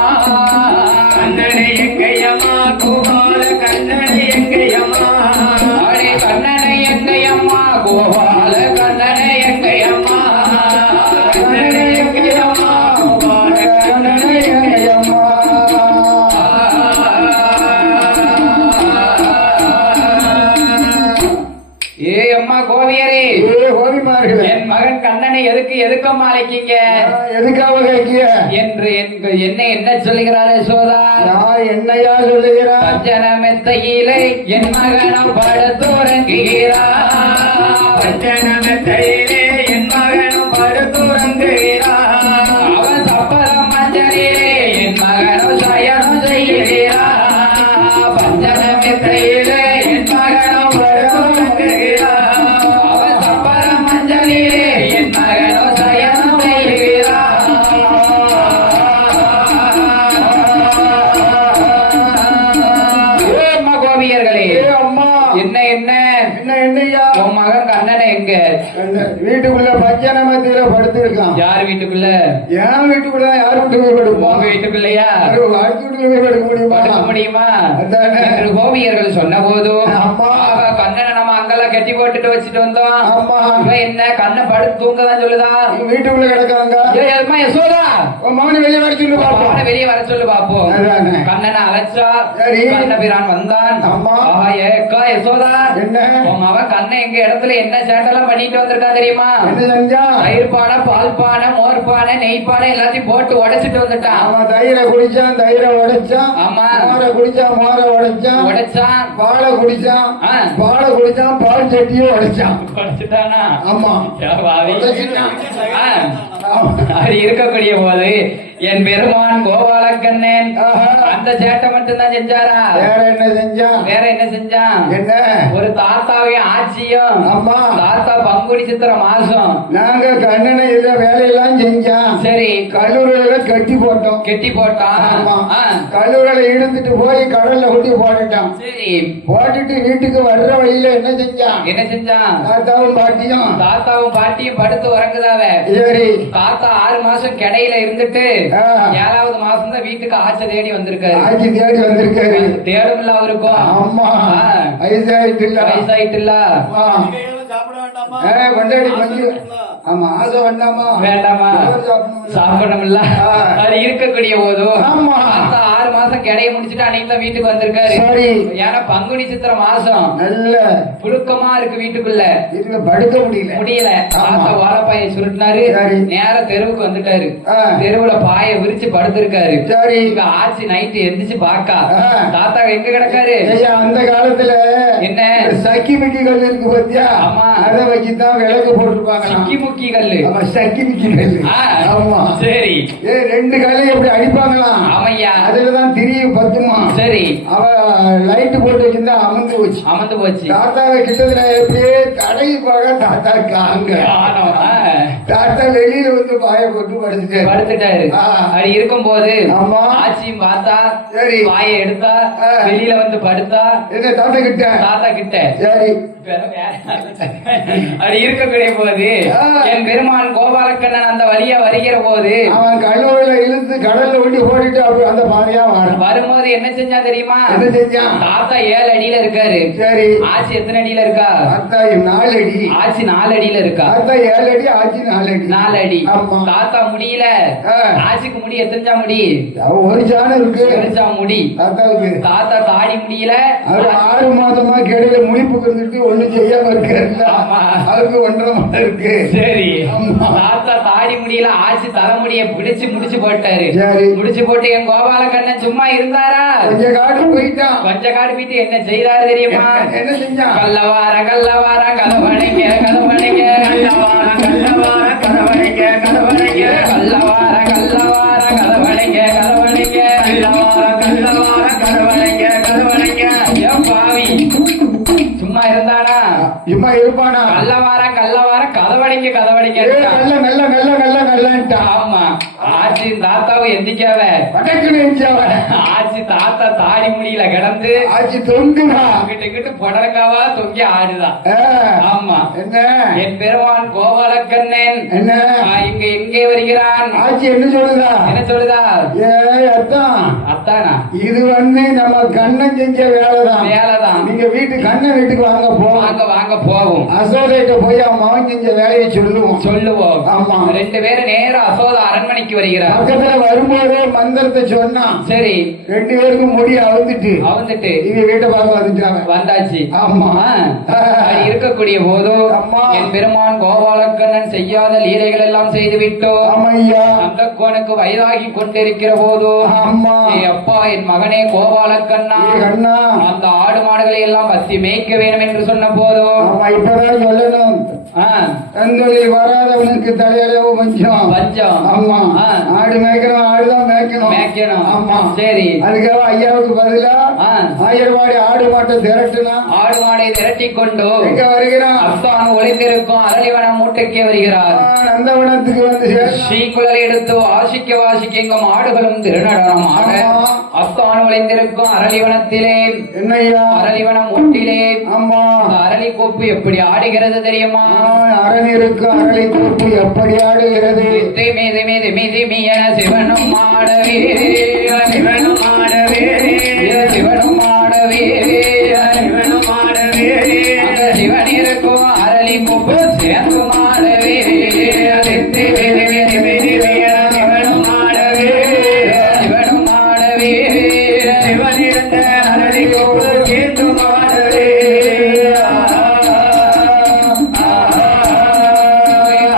கண்ணனை எங்கையம்மா கோபால கண்ணனை எங்கையம்மா அடே கண்ணனை எங்கையம்மா கோபால கண்ணனை எங்கையம்மா கண்ணனை எங்கையம்மா கோபால கண்ணனை எங்கையம்மா. ஏ அம்மா கோவியரே கோபிமார்களே, என் மகன் கண்ணனை எதுக்கம்மா அழைக்கீங்க எதுக்காக கேட்கிய? என்று என்ன சொல்லுகிறார் யசோதா நான் என்னையா சொல்லுகிறார்? பஞ்சன மெத்தையிலே என் மகனம் படுத்துறங்குகிறார் பஞ்சனமெத்தையிலே என் மகனும் படுத்துறங்குகிறார் அவன் சப்பரம் மஞ்சளிலே என் மகனம் சயனம் செய்கிறார் பஞ்சன மெத்தையிலே என் மகனம் படுத்துறங்குகிறார் அவன் சப்பரம் மஞ்சளிலே என் மகனம் சயனம் செய்கிறார் அம்மா கோபியர்களே அம்மா என்னையா? உன் மகன் கண்ணனை எங்க வீட்டுக்குள்ள பஞ்சனமத்தில படுத்திருக்கான். யார் வீட்டுக்குள்ள என் வீட்டுக்குள்ள யார் வீட்டுக்கு போய் உங்க படுப்பான்? வீட்டுக்குள்ளயா அடுத்த வீட்டுக்கு போய் படுக்க முடியுமா? படுக்க முடியுமா அதானே. என்று கோபியர்கள் சொன்ன போதும் ஆமா. ஆகா, கண்ணனை நம்ம அங்கெல்லாம் கட்டி போட்டுட்டு வச்சுட்டு வந்தோம் ஆமா. இவன் என்ன கண்ணை படுத்து தூங்கதான் சொல்லுதான் இவங்க வீட்டுக்குள்ள கிடக்காங்க. ஏய், அம்மா யசோதா உன் மகனை வெளியே வர சொல்லி பார்ப்போம். அவனை வெளியே வர சொல்லு பாப்போம் அதானே. கண்ணனை அழைச்சா சரி. கண்ணபிரான் வந்தான் ஆமா. ஆஹா, ஏக்கா யசோதா என்ன? உன் அவன் கண்ணை எங்க இடத்துல என்ன சேட்டெல்லாம் பண்ணிட்டு வந்திருக்கான் தெரியுமா என்ன செஞ்சா? தயிர் பானை பால் பானை மோர் பானை நெய் பானை எல்லாத்தையும் போட்டு உடைச்சிட்டு வந்துட்டான் அவன் தயிரை குடிச்சான், தயிரை உடைச்சான். ஆமா. மோரை குடிச்சான், மோரை உடைச்சான். உடைச்சான் பாலை குடிச்சான், ஆ. பாலை குடிச்சான், பால் சட்டியை உடைச்சான். உடைச்சிட்டானா ஆமா. பாவி. உடைச்சிட்டான். ஆ. ஆமா. அப்படி இருக்கக்கூடிய போது என் பெருமான் கோபாலக்கண்ணன் ஆஹா. அந்த சேட்டை மட்டும்தான் செஞ்சாரா? வேற என்ன செஞ்சான்? வேற என்ன செஞ்சான்? என்ன? ஒரு தாத்தாவையும் ஆட்சியும். ஆமா. தாத்தா பங்குனி சித்திரை மாசம் நாங்க கண்ணனை இல்ல வேலையெல்லாம் செஞ்சான். சரி கல்லூரியில கட்டி போட்டோம். கெட்டி போட்டான். ஆமா. ஆ. கல்லூரியில இழுத்துட்டு போய் கடல்ல கொட்டி போட்டுட்டான். சரி போட்டுட்டு வீட்டுக்கு வர்ற வழியில என்ன செஞ்சான்? என்ன செஞ்சான்? தாத்தாவும் பாட்டியும் தாத்தாவும் பாட்டியும் படுத்து உறங்குதாவ. சரி. தாத்தா 6 மாசம் கிடையில இருந்துட்டு ஆ. 7வது மாசம் தான் வீட்டுக்கு ஆச்சை தேடி வந்திருக்காரு. ஆட்சி தேடி வந்திருக்காரு. தேடும்ல அவருக்கும். ஆமா. ஆ. வயசாயிட்டு இல்ல. வயசாயிட்டுல. ஆமா. கொண்டாடி மஞ்சு. ஆமா ஆசை வேண்டாமா? வேண்டாமா? சாப்பிடணும்ல. ஆ. அது இருக்கக்கூடிய போதும் ஆமா. தாத்தா 6 மாசம் கிடையை முடிச்சுட்டு அன்னைக்கு தான் வீட்டுக்கு வந்திருக்காரு. சரி. ஏன்னா பங்குனி சித்திரை மாசம் நல்ல புழுக்கமா இருக்கு வீட்டுக்குள்ள. இதுல படுக்க முடியல. முடியல. ஆமா. தாத்தா வாழைப்பாயை சுருட்டினாரு. சரி. நேர தெருவுக்கு வந்துட்டாரு. ஆ. தெருவுல பாயை விரிச்சு படுத்திருக்காரு. சரி. இவ ஆச்சி நைட்டு எந்திரிச்சு பாக்கா. ஆ. தாத்தா எங்க கிடக்காரு? ஐயா அந்த காலத்துல என்ன சக்கி மிக்கி கல் இருக்கு பாத்தியா? ஆமா. அதை வச்சுதான் விளக்கு போட்டுருப்பாங்க. சிக்கி முக்கி கல்லு. ஆமா சக்கி மிக்கி கல். ஆ. ஆமா. சரி. 2 கல்லை எப்படி அடிப்பாங்களாம்? ஆமையா. அதுலதான் திரியும் பத்துமா. சரி. அவ லைட் போட்டு வச்சிருந்தா அமர்ந்து போச்சு. அமர்ந்து போச்சு. தாத்தாவை கிட்டத்துல எப்படியே தடவி போக தாத்தா காங்க. ஆனோ. ஆ. தாத்தா வெளியில வந்து பாய போட்டு படுத்துட்டாரு. படுத்துட்டாரு. ஆ. அப்படி இருக்கும் போது ஆமா. ஆச்சியும் பார்த்தா. சரி. பாயை எடுத்தா. ஆ. வெளியில வந்து படுத்தா. என்ன தாத்தா கிட்ட? தாத்தா கிட்ட. சரி. அப்படி இருக்கக்கூடிய போது ஆ. என் பெருமான் கோபாலக்கண்ணன் அந்த வழியா வருகிற போது அவன் கல்லூரில இழுத்து கடல்ல ஒண்டி ஓடிட்டு அப்படி அந்த பானையா வாடும். வரும்போது என்ன செஞ்சா தெரியுமா? என்ன செஞ்சான்? தாத்தா 7 அடியில இருக்காரு. சரி. ஆச்சி எத்தனை அடியில இருக்கா? தாத்தா 4 அடி. ஆச்சி 4 அடியில இருக்கா. தாத்தா 7 அடி, ஆச்சி 4 அடி. 4 அடி. ஆமா. தாத்தா முடியல. ஆ. ஆச்சிக்கு முடி எத்தனைச்சா முடி? ஒரு சாணம் இருக்கு எத்தனைச்சா முடி? தாத்தாவுக்கு. தாத்தா தாடி முடியல. அவர் 6 மாதமா கிடையில முடிப்புக்கு இருந்துட்டு ஒண்ணும் செய்யாம இருக்காரு. ஆமா. அவருக்கு 1.5 மாதம் இருக்கு. சரி. ஆமா. தாத்தா தாடி முடியல. ஆச்சி தலைமுடிய பிடிச்சு முடிச்சு போட்டாரு. சரி. முடிச்சு போட்டு என் கோபாலக்கண்ணன் சும்மா இருந்தாரா? கொஞ்ச காட்டு போயிட்டான். கொஞ்ச காடு வீட்டு என்ன செய்தாரு தெரியுமா? என்ன செஞ்சான்? கள்ளவார கள்ளவார கதவணைங்க கதவணைங்க கள்ளவார கள்ளவார கதவணைங்க கதவணைங்க கள்ளவார கள்ளவார கதவணைங்க கதவணைங்க கள்ளவார கள்ளவார கதவணைங்க கதவணைங்க. ஏன் பாவி சும்மா இருந்தானா? சும்மா இருப்பானா? கள்ளவார கள்ளவார கதவணைங்க கதவணைங்க. நல்ல நல்ல நல்ல நல்ல நல்லன்ட்டான். ஆமா. ஆச்சி தாத்தாவை எந்திக்காவ வடக்குன்னு இருந்துச்சவன். ஆச்சி தாத்தா தாடி முடியல கிடந்து ஆச்சி தொங்குதா. கிட்ட கிட்ட புடலங்காவா தொங்கி ஆடுதான். ஆமா. என்ன? என் பெருமான் கோபாலக்கண்ணன் என்ன? இங்க எங்கே வருகிறான்? ஆச்சி என்ன சொல்லுதா? என்ன சொல்லுதா? ஏய் அத்தான், அத்தானா? இது நம்ம கண்ணன் செஞ்ச வேலைதான். வேலைதான். நீங்க கண்ணன் வீட்டுக்கு வாங்க போவோம். வாங்க வாங்க போவோம். அசோதைட்ட போய் அவன் மகன் செஞ்ச வேலையை சொல்லுவோம். சொல்லுவோம். ஆமா. 2 பேரும் நேரம் அசோதா அரண்மனைக்கு வருகிறார். பக்கத்துல வரும்போதே மந்திரத்தை சொன்னான். சரி. 2 பேருக்கும் முடி அவுந்துட்டு இவங்க வீட்டை பார்க்க வந்துட்டாங்க. வந்தாச்சு. ஆமா. அப்படி இருக்கக்கூடிய போதும் அம்மா. என் பெருமான் கோபாலக்கண்ணன் செய்யாத லீலைகள் எல்லாம் செய்து விட்டோம். ஆமையா. அந்த கோனுக்கு வயதாகி கொண்டிருக்கிற போதும் அம்மா. அப்பா என் மகனே கோபாலக்கண்ணா கண்ணா அந்த ஆடு மாடுகளை எல்லாம் பத்தி மேய்க்க வேண்டும் என்று சொன்ன போதும் ஆமா இப்பதான் சொல்லணும். தந்தொழில் வராதவனுக்கு தலையளவு பஞ்சம். பஞ்சம். ஆமா. ஆடு மேய்க்கணும், ஆடுதான் மேய்க்கணும். ஆமா. சரி. அதுக்காக ஐயாவுக்கு பதிலா 1000 வாடி ஆடு மாட்டை திரட்டுனா ஆடு மாடை திரட்டி கொண்டு எங்க வருகிறான்? அஸ்தான் ஒளிந்திருக்கும் அரளிவனம் மூட்டைக்கு வருகிறார். நந்தவனத்துக்கு வந்து ஸ்ரீகுழலை எடுத்து வாசிக்க வாசிக்க எங்கும் ஆடுகளும் திருநடனம் ஆட அஸ்தான் ஒளிந்திருக்கும் அரளிவனத்திலே என்னையா அரளிவனம் மூட்டிலே ஆமா அரளி கோப்பு எப்படி ஆடுகிறது தெரியுமா? அரண் இருக்கு அரளி கோப்பு எப்படி ஆடுகிறது? மீது மீது மீது மீன சிவனும் ஆடவே சிவனும் ஆடவே சிவனும் ஆடவே சிவனும் ஆடவே அந்த சிவன் இருக்கும் அரளி கோப்பு சேர்ந்து ஆடவே சிவனும் ஆடவே சிவனும் ஆடவே சிவன் இருந்த அரளி கோப்பு சேர்ந்து ஆடவே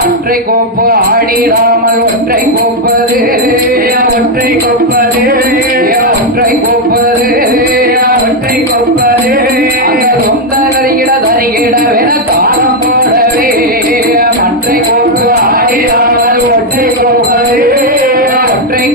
ஒற்றை கோப்பு ஆடிடாமல் ஒற்றை கோப்பது ஒற்றை கோப்பது ஒற்றை கோப்பது ஒற்றை கோப்பது சொந்த தருகிட தருகிடவென தாளம் போடவே ஒற்றை கோப்பு ஆடிடாமல் ஒற்றை கோப்பது ஒற்றை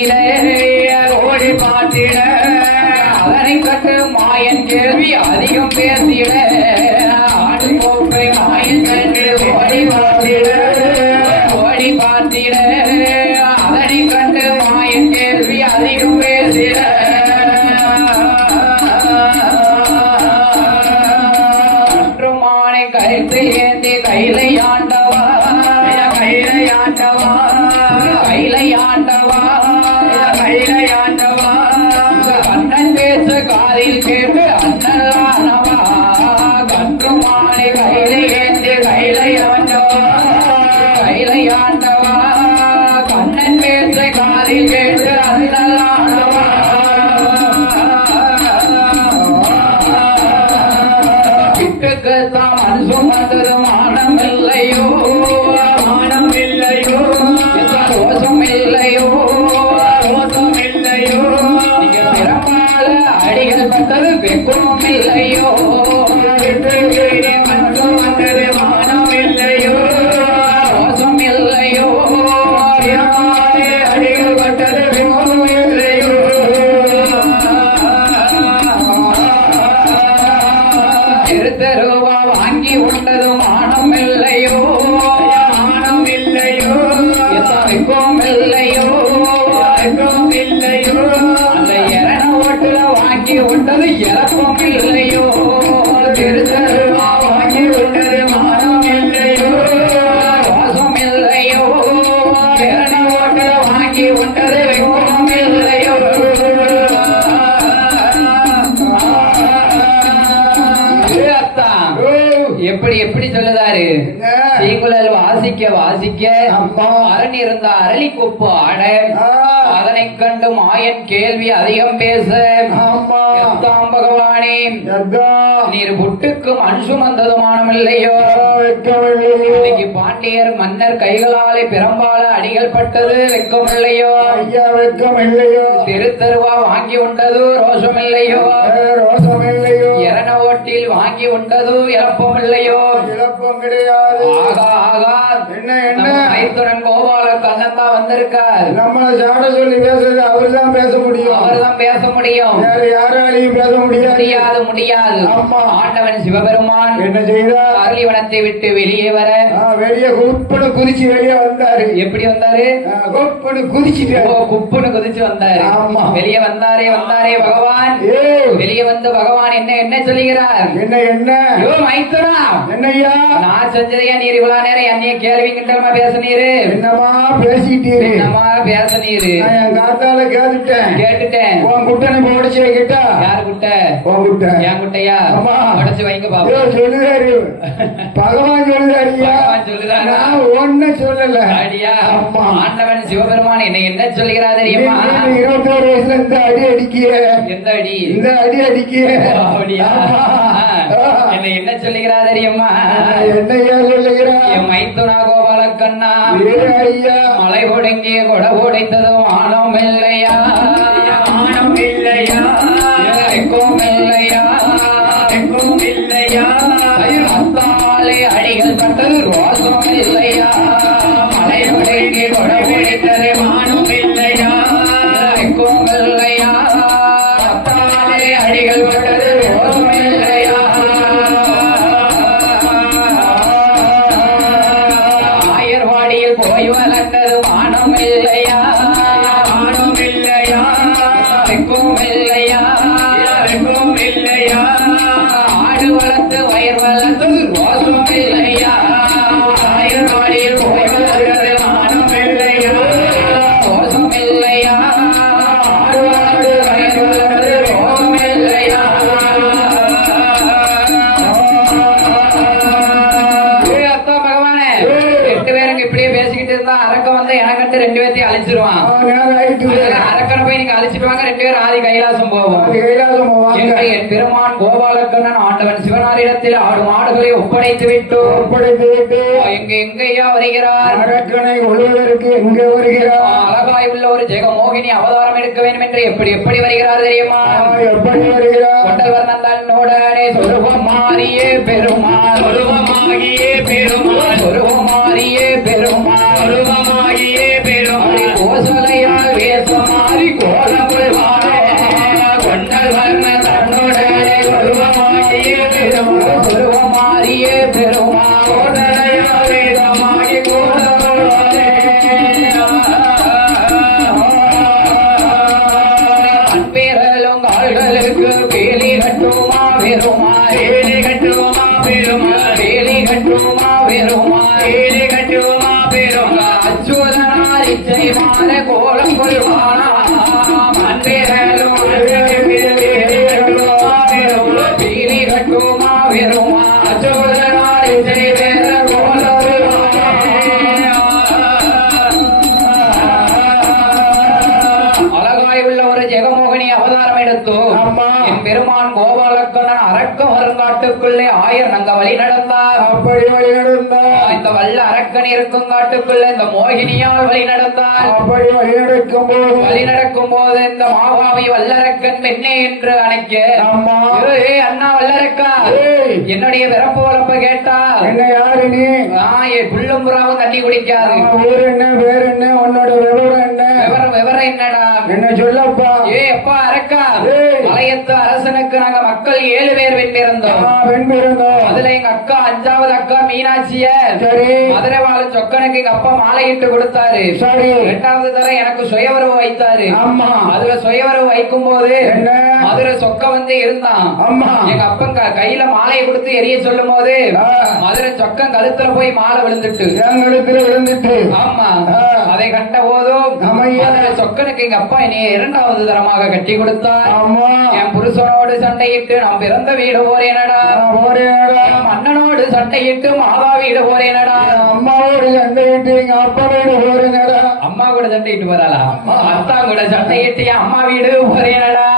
பார்த்திட ஓடி பார்த்திட அதனை கண்டு மாயன் கேள்வி அதிகம் பேசிட ஆடு கோப்பை மாயன் கண்டு ஓடி பார்த்திட அதனை கண்டு மாயன் கேள்வி அதிகம் பேசிட மானை கருத்து ஏந்தி கைலையாண்டவா கண்ணன் பேச காதில் கேட்டு அண்ணலானவா கன்று மானை கைலை ஏந்தி கைலையாண்டவா கண்ணன் பேச காதில் கேட்டு அண்ணலானவா கிட்டுக்கு தான் மனசும் வந்தது மானம் இல்லையோ ரோசம் இல்லையோ நீங்க பிறப்பால அடிகள் பட்டது வெக்குணம் இல்லையோ மானம் இல்லையோ ரோசம் இல்லையோ அடிகள் பட்டது வெக்குணம் இல்லையோ தெருவா வாங்கி உண்டது மானம் இல்லையோ வெக்கம் இல்லையோ அந்த இரண ஓட்டுல வாங்கி உண்டது இறக்கம் இல்லையோ தெருவா வாங்கி உண்டது மானம் இல்லையோ ரோசம் இல்லையோ இரண ஓட்டுல வாங்கி உண்டது வெக்கம் இல்லையோ எப்படி எப்படி சொல்லுதாரு சீங்குழல் வாசிக்க வாசிக்க அரண் இருந்த அரளி கொப்பு ஆட அதனை கண்டு மாயன் கேள்வி அதிகம் பேச எத்தாம் பகவானே நீர் புட்டுக்கு மண் சுமந்தது மானம் இல்லையோ இன்னைக்கு பாண்டியர் மன்னர் கைகளாலே பெரும்பால அடிகள் பட்டது வெக்கம் இல்லையோ திருத்தருவா வாங்கி உண்டது ரோஷம் இல்லையோ எரண ஓட்டில் வாங்கி உண்டது இழப்பம் இல்லையோ ஆகா ஆகா மைத்துரன் கோபால கண்ணன் தான் வந்திருக்கார் நம்மளை சாட சொல்லி பேசுறது அவர்தான் பேச முடியும் அவர்தான் பேச முடியும் வேற யாராலையும் பேச முடியாது முடியாது ஆமா. ஆண்டவன் சிவபெருமான் என்ன செய்தார் அரளிவனத்தை விட்டு வெளியே வர வெளியே குப்புன்னு குதிச்சு வெளியே வந்தாரு எப்படி வந்தாரு குப்புன்னு குதிச்சுட்டாரு குப்புன்னு குதிச்சு வந்தாரு ஆமா. வெளியே வந்தாரே பகவான் வெளியே வந்து பகவான் என்ன என்ன சொல்லுகிறார் என்ன ஐயோ மைத்துனா என்னய்யா நான் செஞ்சதையா நீர் இவ்வளவு நேரம் என்னைய கேள்வி கிண்டமா பேசுனீரு என்னமா பேசிட்டீரு என்னமா பேசுனீரு நான் என் காத்தால கேட்டுட்டேன் உன் குட்டனை போடிச்சு வைக்கிட்டா யாரு குட்டை உன் குட்டை என் குட்டையா ஆமா. உடைச்சு வைங்க பாப்பா சொல்லுதாரு பகவான் சொல்லுதாரியா பகவான் சொல்லுதாரா? நான் ஒண்ணு சொல்லல அடியா ஆமா. ஆண்டவன் சிவபெருமான் என்ன சொல்லுகிறார் தெரியுமா 21 வயசுல இந்த அடி அடிக்கிய எந்த அடி இந்த அடி அடிக்கிய ஓ, அப்படியா என்ன சொல்லுகிறார் தெரியுமா என்னையா சொல்லுகிறா என் மைத்துனா கோபால கண்ணா ஐயா மலை ஒடுங்கி கொடை ஒடைத்ததும் ஆணம் இல்லையா எக்கும் இல்லையா அத்தாலே அடிகள் பட்டது ரோசம் இல்லையா மலை ஒடுங்கி கொடை ஒடைத்தது ஆணும் இல்லையா எக்கும் இல்லையா அத்தாலே அடிகள் பட்டது ரோசம் இல்லையா ஆயர்வாடியில் போய் வளர்ந்தது மானம் இல்லையா எக்கும் இல்லையா ஆடு வளர்த்து வயர் வளர்த்தது ரோசம் இல்லையா ஆயர்வாடியில் போய் வளர்ந்தது மானம் இல்லையா ரோசம் இல்லையா ஆடு வளர்த்து வயர் வளர்த்தது ரோசம் இல்லையா அத்தா பகவானே 8 பேருங்க இப்படியே பேசிக்கிட்டு இருந்தா அரக்க வந்து எனக்கிட்ட 2 பேர்த்தையும் அழிச்சிருவான் அரக்கனை போய் நீங்க அழிச்சிட்டு வாங்க 2 பேரும் ஆதி கைலாசம் போவோம் என்று என் பெருமான் கோபாலக்கண்ணன் ஆண்டவன் சிவனாரிடத்தில் ஆடு மாடுகளை ஒப்படைத்து விட்டு எங்கேயா வருகிறார் அரக்கனை கொள்வதற்கு எங்க வருகிறார் அழகாய் உள்ள ஒரு ஜெகமோகினி அவதாரம் எடுக்க வேண்டும் என்று எப்படி வருகிறார் தெரியுமா எப்படி வருகிறார் கொண்டல் வர்ணன் தன்னோடனே சொருபம் மாறியே பெருமாள் சொருபமாகியே பெருமாள் கோசலையால் வேசமாறி கோலம் கொள்வானே கொண்டல் வர்ண தன்னுடைய கொள்வமாறிய பெருமா கோசலையால் வேசமாறி கோலம் கொள்வானே அன்பேரலும் கால்களுக்கு வேலி கட்டுமா பெருமா வேலி கட்டுமா பெருமா வேலி கட்டுமா பெருமா வேலி கட்டுமா பெருமா அச்சுதனார் இச்சை மாற கோலம் கொள்வானா அன்பேரலும் வேலி கட்டுமா பெருமா வேலி கட்டுமா பெருமா அச்சுதனார் இச்சை வேற கோலம் அழகாயுள்ள ஒரு ஜெகமோகினி அவதாரம் எடுத்து என் பெருமான் கோபாலக்கண்ணன் அரக்க வருங்காட்டுக்குள்ளே ஆயர் அங்க வழி நடந்தார். அப்படி வழி நடந்தார். இந்த வல்ல அரக்கன் இருக்கும் காட்டுக்குள்ள இந்த மோகினியால் வழி நடந்தார். அப்படி வழி நடக்கும் போது வழி நடக்கும் போது இந்த மாகாமி வல்லரக்கன் பெண்ணே என்று அணைக்க அண்ணா வல்லரக்கா என்னுடைய பிறப்பு வளர்ப்பு கேட்டா என்ன யாரு நீ என் புள்ளும் புறாவும் தண்ணி குடிக்காது. ஊர் என்ன பேர் என்ன உன்னோட விவரம் என்ன விவரம் என்னடா என்ன சொல்லப்பா அப்பா அரக்கா மலையத்து அரசனுக்கு நாங்க மக்கள் 7 பேர் வெண்பிறந்தோம். அதுல எங்க அக்கா 5வது அக்கா மீனாட்சிய மதுரை வாழும் சொக்கனுக்கு எங்க அப்பா மாலையிட்டு கொடுத்தாரு. 2வது தர எனக்கு சுயவரவு வைத்தாரு. அதுல சுயவரவு வைக்கும் போது மதுரை சொக்க வந்து இருந்தான். எங்க அப்பன் கையில மாலையை கொடுத்து எரிய சொல்லும் போது மதுரை சொக்கன் கழுத்துல போய் மாலை விழுந்துட்டு ஆமா அதை கண்ட போதும் மதுரை சொக்கனுக்கு எங்க அப்பா என்னைய 2வது தரமாக கட்டி கொடுத்தார். என் புருஷனோடு சண்டையிட்டு நான் பிறந்த வீடு போறேனடா மன்னனோடு சண்டையிட்டு மாதா வீடு போறேனடா அம்மாவோடு சண்டையிட்டு எங்க அப்பா வீடு போறேனடா அம்மா கூட சண்டையிட்டு போறாளா அத்தா கூட சண்டையிட்டு என் அம்மா வீடு போறேனடா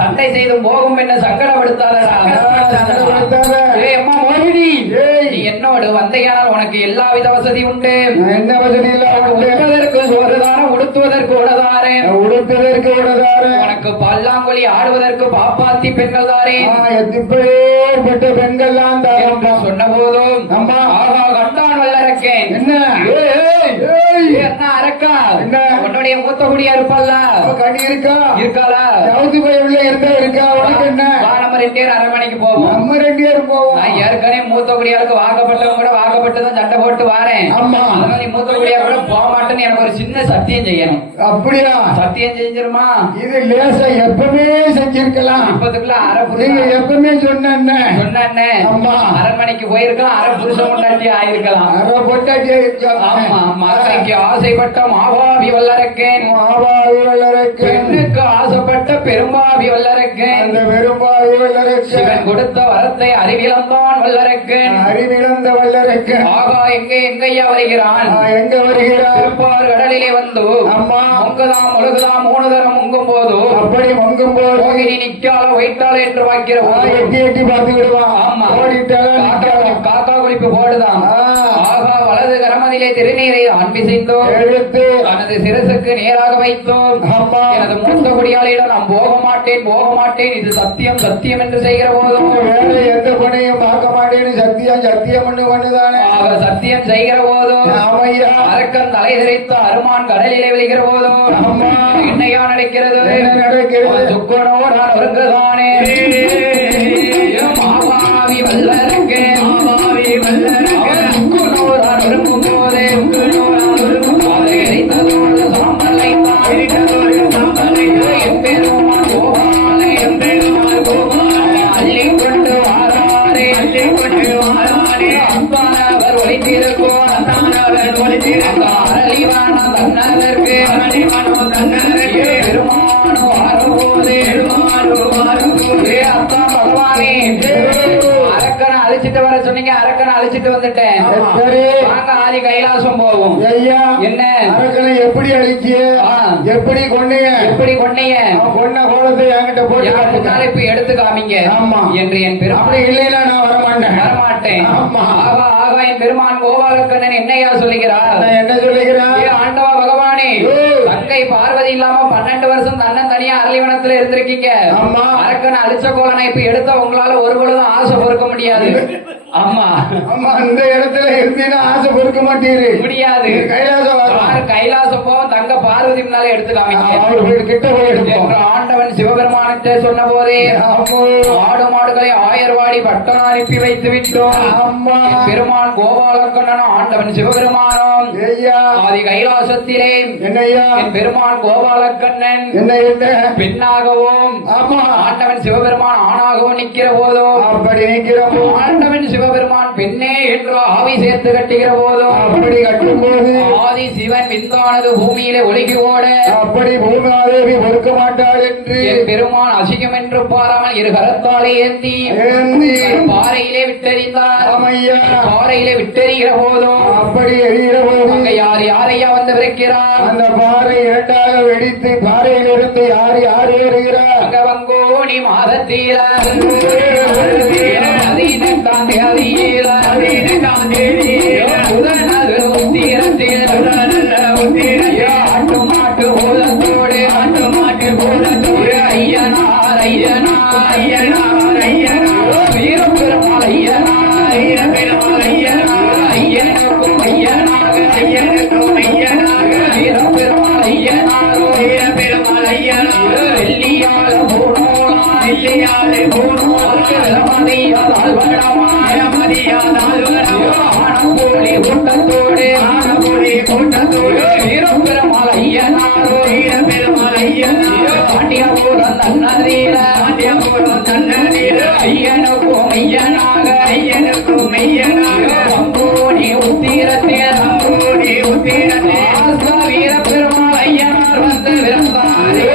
சண்டை செய்து போகும் என்ன சங்கடப்படுத்தாதடா அம்மா மோகினி என்னோடு வந்தையானால் உனக்கு எல்லா வித வசதி உண்டு. என்ன வசதி உடுப்பதற்கு சோறுதார உடுத்துவதற்கு உடதாரே உனக்கு பல்லாங்குழி ஆடுவதற்கு பாப்பாத்தி பெண்கள் தாரே எத்திப்பட்ட பெண்கள் சொன்ன போதும் ஆகா கண்டான் வல்லரக்கேன் என்ன அரக்கா உன்னுடைய மூத்த குடியா இருப்பல்ல கண்ணி இருக்காளா உள்ள இருக்கா உனக்கு என்ன நம்ம 2 பேரும் அரண்மனைக்கு போவோம். நம்ம 2 பேரும் போவோம். நான் ஏற்கனவே மூத்த குடியாருக்கு வாக்கப்பட்டவங்க கூட வாக்கப்பட்டுதான் சண்டை போட்டு வாரேன். அதனால நீ மூத்த குடியார் கூட போக மாட்டேன்னு எனக்கு ஒரு சின்ன சத்தியம் செய்யணும். அப்படியா சத்தியம் செஞ்சிருமா? இது லேசா எப்பவுமே செஞ்சிருக்கலாம். இப்பதுக்குள்ள அரை நீங்க எப்பவுமே சொன்ன அரண்மனைக்கு போயிருக்கலாம். அரை புருஷ பொண்டாட்டி ஆயிருக்கலாம். அரை பொண்டாட்டி ஆமா மதுரைக்கு ஆசைப்பட்ட மாவாவி வல்லரக்கேன் பெண்ணுக்கு ஆசைப்பட்ட பெரும்பாவி வல்லரக்கேன் அந்த பெரும்பாவி வல்லரக்கேன் சிவன் கொடுத்த வரத்தை அறிவிழந்தான் வல்லரக்கேன் அறிவிழந்த வல்லரக்கேன் ஆகா எங்கேயா வருகிறான் எங்க வருகிறான் திருப்பார் கடலிலே வந்து அம்மா முங்குதாம் முழுகுதாம் 3 தரம் முங்கும் போது அப்படி முங்கும் போது மோகினி நிக்கால வைத்தாள் என்று வாக்கிற எட்டி பார்த்து விடுவான். ஆமா காக்கா குளிப்பு போடுதான். ஆகா வலது கரமதிலே திருநீரை அன்பிசைந்தோ எடுத்து தனது சிரசுக்கு நேராக வைத்தோம். எனது மூத்த குடியாளிடம் நான் போக மாட்டேன் இது சத்தியம் சத்தியம் என்று செய்கிற போதும் வேற எந்த பணியும் பார்க்க மாட்டேன்னு சத்தியம் பண்ணுதானே சத்தியம் செய்கிற போதும் அரக்கன் தலை சிரைத்து அருமான் கடலிலே விழுகிற போதும் என்னையா நடக்கிறது சுக்கனோ நான் ஒருங்குதானே மாமாவி வல்லரக்கே சுக்கனோ நான் ஒருங்கும் போதே அதை இறைத்ததோடு சாம்பலை எம்பெருமான் கோபாலே அள்ளி கொண்டு வாராரே அம்பானவர் ஒளித்திருக்கோ அரளிவான தன்னதற்கு பெருமானோ அருகோதே அத்தா பகவானே அரக்கனை அழிச்சிட்டு வர சொன்னீங்க. அரக்கனை அழிச்சிட்டு வந்துட்டேன். வாங்க ஆதி கைலாசம் போவோம். என்ன அரக்கனை எப்படி அழிச்சிய எப்படி கொன்னீங்க கொன்ன கோலத்தை என்கிட்ட போட்டு இப்ப எடுத்து காமிங்க என்று என் அப்படி இல்லைன்னா நான் வரமாட்டேன். ஆகா என் பெருமான் கோபாலக்கண்ணன் என்னையா சொல்லுகிறார்? என்ன சொல்லுகிறார்? ஆண்டவா பகவானே தங்கை பார்வதி இல்லாம 12 வருஷம் தனியா அரளிவனத்துல இருந்திருக்கீங்க. அரக்கனை அழிச்ச கோலனை இப்ப எடுத்த உங்களால ஒரு பொழுதும் ஆசை பொறுக்க முடியாது. ஆமா அம்மா இந்த இடத்துல இருந்தீங்கன்னா ஆசை பொறுக்க மாட்டீரு. முடியாது. கைலாசம் யாரு கைலாசம் போவோம் தங்க பார்வதி முன்னால எடுத்து காமிக்க அவர் வீடு கிட்ட போய் எடுப்போம். என்று ஆண்டவன் சிவபெருமானத்தை சொன்ன போதே ஆடு மாடுகளை ஆயர்வாடி பட்டம் அனுப்பி வைத்து விட்டோம். அம்மா பெருமான் கோபாலக்கண்ணனும் ஆண்டவன் சிவபெருமானும் ஐயா ஆதி கைலாசத்திலே என்னையா என் பெருமான் கோபாலக்கண்ணன் என்ன என்ன பெண்ணாகவும் ஆமா ஆண்டவன் சிவபெருமான் ஆணாகவும் நிக்கிற போதும் அப்படி நிக்கிறப்போ ஆண்டவன் சிவபெருமான் பெண்ணே என்று ஆவி சேர்த்து கட்டுகிற போதும் அப்படி கட்டும் போது ஆதி சிவன் விந்தானது பூமியிலே ஒழுகி ஓட அப்படி பூமாதேவி பொறுக்க மாட்டாள் என்று என் பெருமான் அசிங்கம் என்று பாராமல் இரு கரத்தாலே ஏந்தி ஏந்தி பாறையிலே விட்டெறிந்தார். ஆமையா பாறையிலே விட்டெறிகிற போதும் அப்படி எரிகிற போது அங்க யார் யாரையா வந்து விரைக்கிறார். அந்த பாறை இரண்டாக வெடித்து பாறையிலிருந்து யார் யார் ஏறுகிறார். அங்க வங்கோணி மாதத்தீர ஆட்டு மாட்டு ஊதத்தோடு ஆட்டு மாட்டு ஊதத்தோடு ஐயனார் ஐயனார் ஐயனார் ஐயனார் வீரம் பெருமாள் ஐயனார் பெருமாள் ஐயனார் ஐயனுக்கும் ஐயனாக ஐயனுக்கும் ஐயனாக வீரம் பெருமாள் ஐயனார் பெருமாள் ஐயனார் வெள்ளியால பூர்ணோலாம் வெள்ளியால பூர்ணோலாம் மதியாதால் வடமாய மதியாதால் ஆனம் போலி கூட்டத்தோடு ஆனம் போலி கூட்டத்தோடு வீரம் பெருமாள் ஐயனார் வீரம் பெருமாள் ஐயனார் பாண்டியபுரம் தன்னதீர பாண்டியபுரம் தன்னதீர ஐயனுக்கும் ஐயனாக ஐயனுக்கும் ஐயனாக அம்போனி உத்தீரத்தேர் அம்போனி உத்தீரத்தேர் வீர பெருமாள் ஐயனார் வந்து விருந்தாரே.